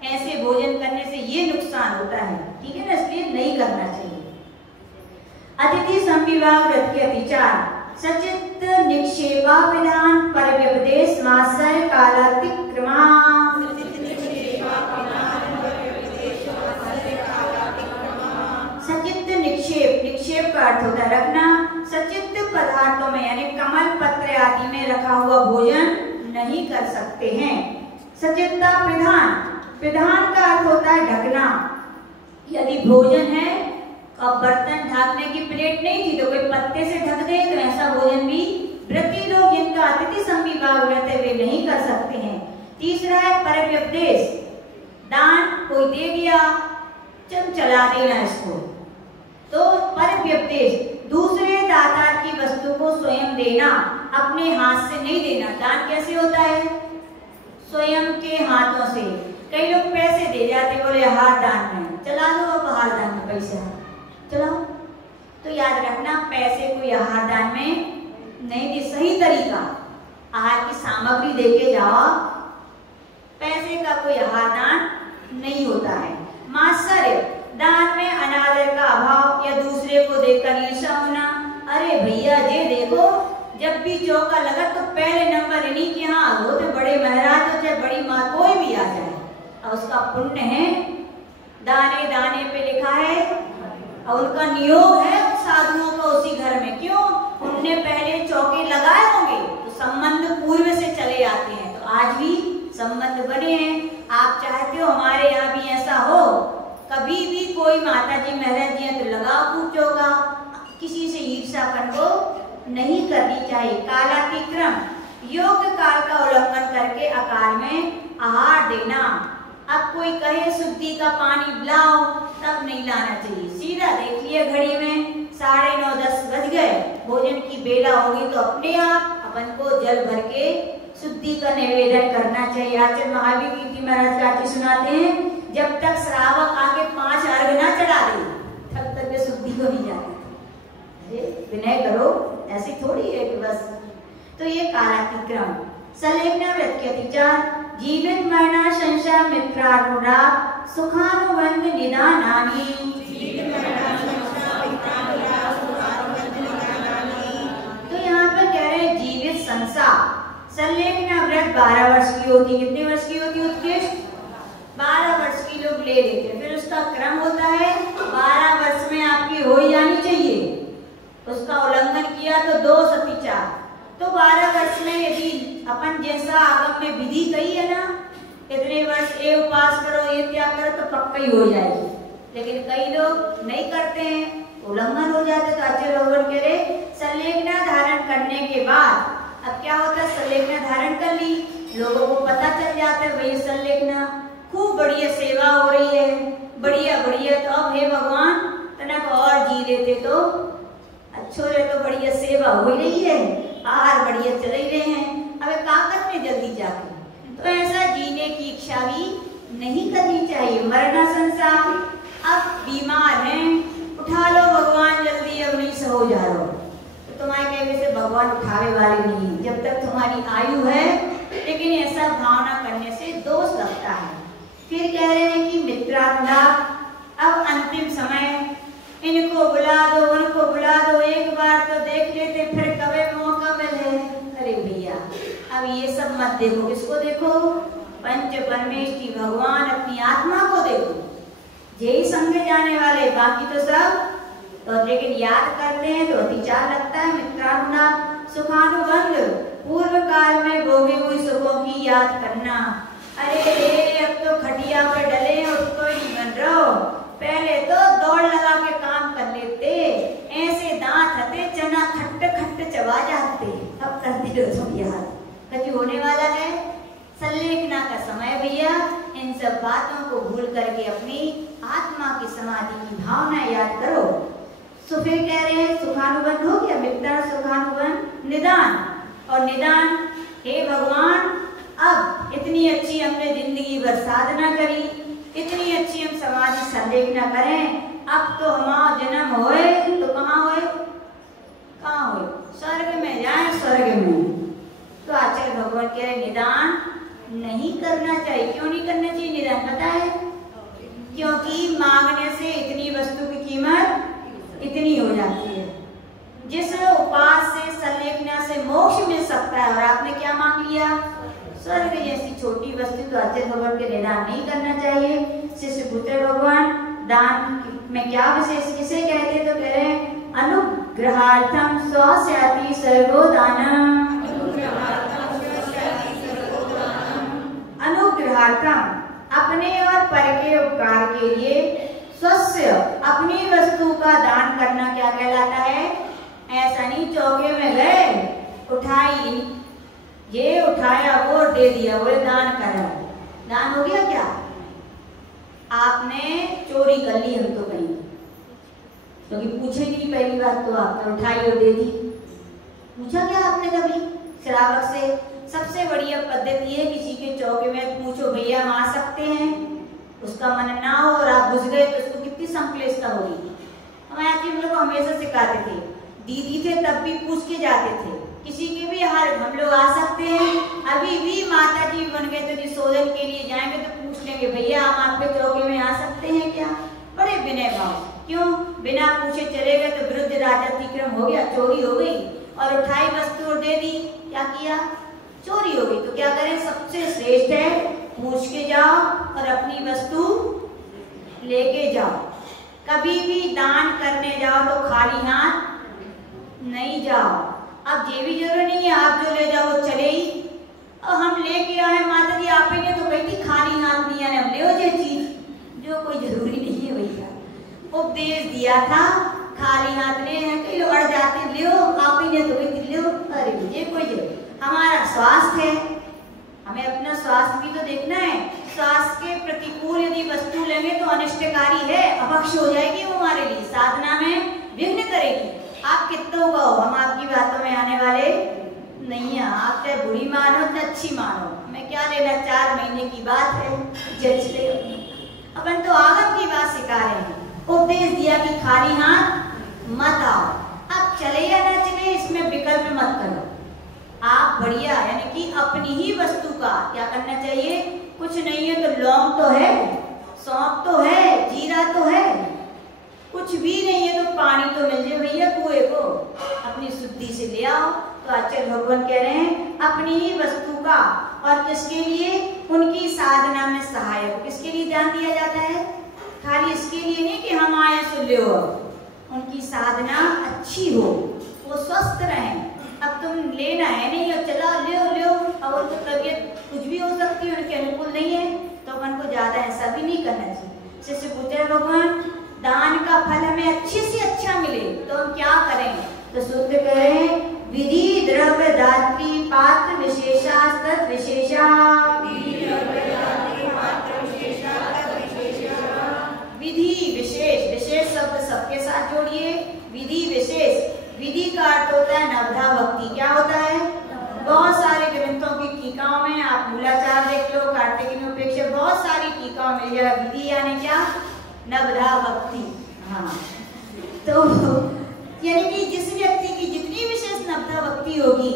ऐसे भोजन करने से ये नुकसान होता है, ठीक है ना, इसलिए नहीं करना चाहिए। अतिथि संविभाग व्रत के अतिचार, सचित निक्षेपा विधान पर व्यपदेश मात्सर्य कालातिक्रमा। सचित निक्षेप, निक्षेप का अर्थ होता है रखना। सचित पदार्थों में यानी कमल पत्र आदि में रखा हुआ भोजन नहीं कर सकते हैं। सचित्ता प्रधान, प्रधान का अर्थ होता है ढकना। यदि भोजन है अब बर्तन ढकने की प्लेट नहीं थी तो कोई पत्ते से ढक दे, तो ऐसा भोजन भी व्रती लोग जिनका अतिथि संविभाग व्रत है वे नहीं कर सकते हैं। तीसरा है परव्यपदेश, दान कोई दे दिया चला देना इसको, तो परव्यपदेश दूसरे दाता की वस्तु को स्वयं देना, अपने हाथ से नहीं देना। दान कैसे होता है? स्वयं के हाथों से। कई लोग पैसे दे जाते, बोले हार दान में चला दो, अब हार दान में पैसा चलाओ। तो याद रखना पैसे कोई आहार दान में नहीं दे। सही तरीका आहार की सामग्री देके जाओ, पैसे का कोई आहार दान नहीं होता है। मात्सर्य, दान में अनादर का अभाव या दूसरे को देखकर ईर्ष्या होना। अरे भैया ये देखो, जब भी चौका लगा तो पहले नंबर इन्हीं के यहाँ होते, बड़े महाराज हो चाहे बड़ी माँ कोई भी आ जाए, और उसका पुण्य है दाने दाने पे लिखा है, और उनका नियोग है साधुओं का उसी घर में। क्यों? उनने पहले चौके लगाए होंगे तो संबंध पूर्व से चले आते हैं, तो आज भी संबंध बने हैं। आप चाहते हो हमारे यहाँ भी ऐसा हो, कभी भी कोई माता जी महाराज जी तो लगाओ खूब चौका, किसी से ईर्ष्यापन को नहीं करनी चाहिए। कालातिक्रम, योग्य काल का उल्लंघन करके अकाल में आहार देना। अब कोई कहे शुद्धि का पानी लाओ, तब नहीं लाना चाहिए। सीधा देख लिया घड़ी में 9:30-10 बज गए, भोजन की बेला होगी तो अपने आप अपन को जल भर के शुद्धि का निवेदन करना चाहिए। आचार्य महावीर कीर्ति महाराज काठी सुनाते हैं, जब तक श्रावक आके 5 अर्घ ना चढ़ा दे तब तक वे शुद्धि को नहीं जाते। विनय करो, ऐसी थोड़ी है कि बस। तो ये कालातिक्रम। सलेखना व्रत के अतिचार, जीवित मरना संशय मित्रानुरा सुखानुबंध निदानानि। तो यहाँ पर कह रहे हैं जीवित संसार। सलेखना व्रत 12 वर्ष की होती। कितने वर्ष की होती? उत्कृष्ट 12 वर्ष की लोग ले लेते हैं। फिर उसका क्रम होता है 12 वर्ष में आपकी हो जानी चाहिए, उसका उल्लंघन किया तो 2 सतिचार। तो 12 वर्ष में यदि अपन जैसा आगम में विधि कही है ना, इतने वर्ष ये उपास करो ये त्याग करो तो पक्का ही हो जाएगी, लेकिन कई लोग नहीं करते हैं, उल्लंघन हो जाते। तो आचार्य भगवान कह रहे सलेखना धारण करने के बाद अब क्या होता है, सलेखना धारण कर ली, लोगों को पता चल जाता है भाई सलेखना खूब बढ़िया सेवा हो रही है, बढ़िया बढ़िया। तो अब हे भगवान तनक और जी लेते तो अच्छो रे, तो बढ़िया सेवा हो ही रही है, आहार बढ़िया चल ही रहे हैं, अब का करने जल्दी जाके। तो ऐसा जीने की इच्छा भी नहीं करनी चाहिए। मरना संसार, अब बीमार हैं, उठा लो भगवान जल्दी, अब नहीं सो जा रहा, तो तुम्हारे कहने से भगवान उठावे वाले नहीं है जब तक तुम्हारी आयु है। लेकिन ऐसा भावना करने से दोष लगता है। फिर कह रहे हैं कि मित्रानुराग, अब अंतिम समय, इनको बुला दो उनको बुला दो, एक बार तो देख लेते फिर कभी मौका मिले। अरे भैया अब ये सब मत देखो, किसको देखो? पंच परमेष्ठी भगवान, अपनी आत्मा को देखो, यही समझे जाने वाले, बाकी तो सब तो लेकिन याद करते हैं तो अतिचार लगता है। मित्रानुराग, सुखानुबंध, पूर्व काल में भोगी हुई सुखों की याद करना। अरे अब तो खटिया पे डले उसको ही बन रहो, पहले तो दौड़ लगा के काम कर लेते, ऐसे दांत हते चना खट्ट खट्ट चबा जाते, अब करते रहो तुम याद, कभी होने वाला है। सल्लेखना का समय भैया, इन सब बातों को भूल करके अपनी आत्मा की समाधि की भावना याद करो। तो फिर कह रहे हैं सुखानुबंध हो गया, मित्र सुखानुबंध, निदान। और निदान, हे भगवान अब इतनी अच्छी हमने जिंदगी भर साधना करी, इतनी अच्छी हम समाधि संलेखना करें, अब तो हमारा जन्म होए तो कहाँ होए, कहाँ होए, स्वर्ग में जाए, स्वर्ग में। तो आचार्य भगवान कह रहे निदान नहीं करना चाहिए। क्यों नहीं करना चाहिए निदान, पता है? क्योंकि मांगने से इतनी वस्तु की कीमत इतनी हो जाती है। जिस उपास से संलेखना से मोक्ष मिल सकता है, और आपने क्या मांग लिया, स्वर्ग जैसी छोटी वस्तु, तो आचार्य भगवान के निदान नहीं करना चाहिए। शिष्य पूछे भगवान दान में क्या विशेष किसे कहते, तो कह रहे हैं अनुग्रहार्थम स्वस्याति सर्वो दानम। अनुग्रहार्थम अपने और पर के उपकार के लिए, स्वस्य अपनी वस्तु का दान करना क्या कहलाता है? ऐसा नहीं चौके में गए उठाई, ये उठाया वो दे दिया, वो दान करा, दान हो गया क्या? आपने चोरी कर ली, हम तो कहीं क्योंकि पूछे नहीं, पहली बात तो आपने उठाई और दे दी, पूछा क्या आपने कभी श्रावक से? सबसे बढ़िया पद्धति है किसी के चौके में पूछो भैया हम आ सकते हैं, उसका मन ना हो और आप घुस गए तो उसको कितनी संक्लेशता होगी। हम लोग हमेशा सिखाते थे, दीदी थे तब भी पूछ के जाते थे, किसी के भी हाल हम लोग आ सकते हैं। अभी भी माता जी बन गए तो निशोधन के लिए जाएंगे तो पूछ लेंगे भैया हम आपके चौके में आ सकते हैं क्या? बड़े विनय भाव, क्यों बिना पूछे चले गए तो विरुद्ध राजतिक्रम हो गया, चोरी हो गई, और उठाई वस्तु और दे दी, क्या किया? चोरी हो गई। तो क्या करें, सबसे श्रेष्ठ है पूछ के जाओ और अपनी वस्तु लेके जाओ। कभी भी दान करने जाओ तो खाली हाथ नहीं जाओ। अब ये भी जरूरी नहीं है आप जो ले जाओ वो चले ही, और हम लेके आए माता जी आप ही ने तो कही थी खाली हाथ नहीं आने, हम ले ये चीज जो कोई जरूरी नहीं है भैया। उपदेश दिया था खाली हाथ ले, कई लोग अड़ जाते ले आप ही ने तो कही थी ले, अरे ये कोई जरूरी, हमारा स्वास्थ्य है, हमें अपना स्वास्थ्य भी तो देखना है। स्वास्थ्य के प्रतिकूल यदि वस्तु लेंगे तो अनिष्टकारी है, अपक्ष हो जाएगी वो हमारे लिए, साधना में विघ्न करेगी। आप कितनों का हो, हम आपकी बातों में आने वाले नहीं है। आप चाहे बुरी मानो चाहे अच्छी मानो, हमें क्या लेना, 4 महीने की बात है, जज ले। अपन तो आगम की बात सिखा रहे हैं, उपदेश दिया कि खाली हाथ मत आओ। अब चले या ना चले इसमें विकल्प मत करो, आप बढ़िया यानी कि अपनी ही वस्तु का क्या करना चाहिए, कुछ नहीं है तो लौंग तो है, सौंफ तो है, जीरा तो है, कुछ भी नहीं है तो पानी तो मिल जाए भैया कुएं को, अपनी शुद्धि से ले आओ। तो आचार्य भगवान कह रहे हैं अपनी ही वस्तु का, और किसके लिए, उनकी साधना में सहायक, किसके लिए ध्यान दिया जाता है, खाली इसके लिए नहीं कि हम आए सो ले, उनकी साधना अच्छी हो, वो स्वस्थ रहें। अब तुम लेना है नहीं और चला ले, अब उनको तबीयत कुछ भी हो सकती है, उनके अनुकूल नहीं है, तो अपन को ज्यादा ऐसा भी नहीं करना चाहिए। शिष्य पूछे भगवान दान का फल हमें अच्छे से अच्छा मिले तो हम क्या करें, तो सूत्र करें विधि द्रव्य दात्री पात्र विशेषा तद विशेषा। विधि विशेष, विशेष शब्द सबके साथ जोड़िए, विधि विशेष। विधि का अर्थ होता है नवधा भक्ति। क्या होता है, बहुत सारे ग्रंथों की टीकाओं में आप मूलाचार देख लो, कार्तिक उपेक्षा, बहुत सारी टीकाओं में यह विधि यानी क्या, नवधा भक्ति। हाँ, तो यानी कि जिस व्यक्ति की जितनी विशेष नवधा भक्ति होगी,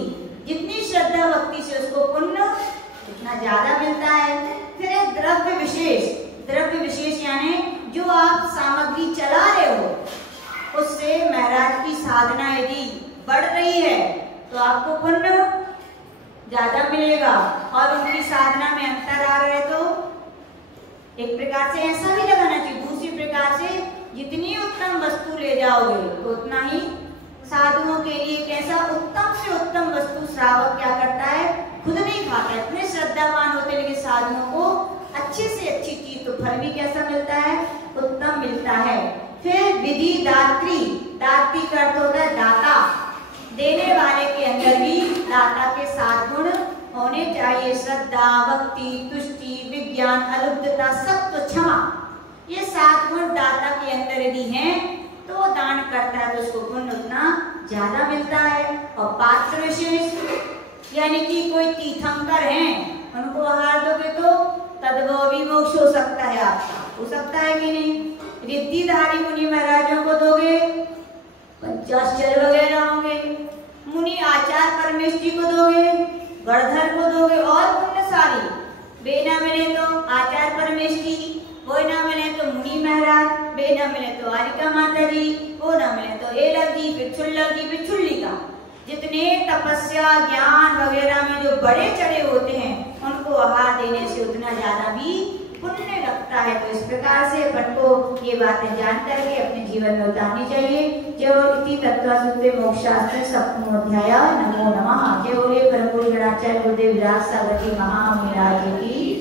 जितनी श्रद्धा भक्ति से उसको पुण्य उतना ज्यादा मिलता है। फिर है द्रव्य विशेष। द्रव्य विशेष यानी जो आप सामग्री चला रहे हो उससे महाराज की साधना यदि बढ़ रही है तो आपको पुण्य ज्यादा मिलेगा, और उनकी साधना में अंतर आ रहे तो एक प्रकार से ऐसा भी लगाना चाहिए, दूसरी प्रकार से जितनी उत्तम वस्तु ले जाओगे तो उतना ही साधुओं के लिए कैसा उत्तम से उत्तम वस्तु श्रावक क्या करता है, खुद नहीं खाता, इतने श्रद्धावान होते लेकिन साधुओं को अच्छे से अच्छी चीज तो फल भी कैसा मिलता है, उत्तम मिलता है। फिर विधि दात्री। दात्री का अर्थ होता है दाता, देने वाले के अंदर भी दाता के 7 गुण होने चाहिए, श्रद्धा भक्ति तुष्टि विज्ञान अलुप्तता सत्व क्षमा। ये 7 गुण दाता के अंदर यदि हैं तो वो दान करता है तो उसको पुण्य उतना ज्यादा मिलता है। और पात्र विशेष यानी कि कोई तीर्थंकर हैं उनको आहार दोगे तो तद्भव भी मोक्ष हो सकता है आपका, हो सकता है कि नहीं। रिद्धिधारी मुनि महाराजों को दोगे, पंचाश्चर्य वगैरह होंगे। मुनि आचार्य परमेश जी को दोगे, गणधर को दोगे और पुण्यशाली। वे ना मिले तो आचार्य परमेश जी, वो ना मिले तो मुनि महाराज, वे ना मिले तो आरिका माता जी, वो ना मिले तो एलक जी, बिच्छुल्लक जी, बिच्छुल्लिका। जितने तपस्या ज्ञान वगैरह में जो बड़े चढ़े होते हैं उनको आहार देने से उतना ज्यादा भी पुण्य लगता है। तो इस प्रकार से अपन को ये बातें जान करके अपने जीवन में उतारनी चाहिए। जो इति तत्त्वसुत्ते मोक्षशास्त्रे सप्तमो अध्याय। नमो नमः। जय बोले परम गुरु गणाचार्य गुरुदेव विराज सागर जी महामुनि राज की।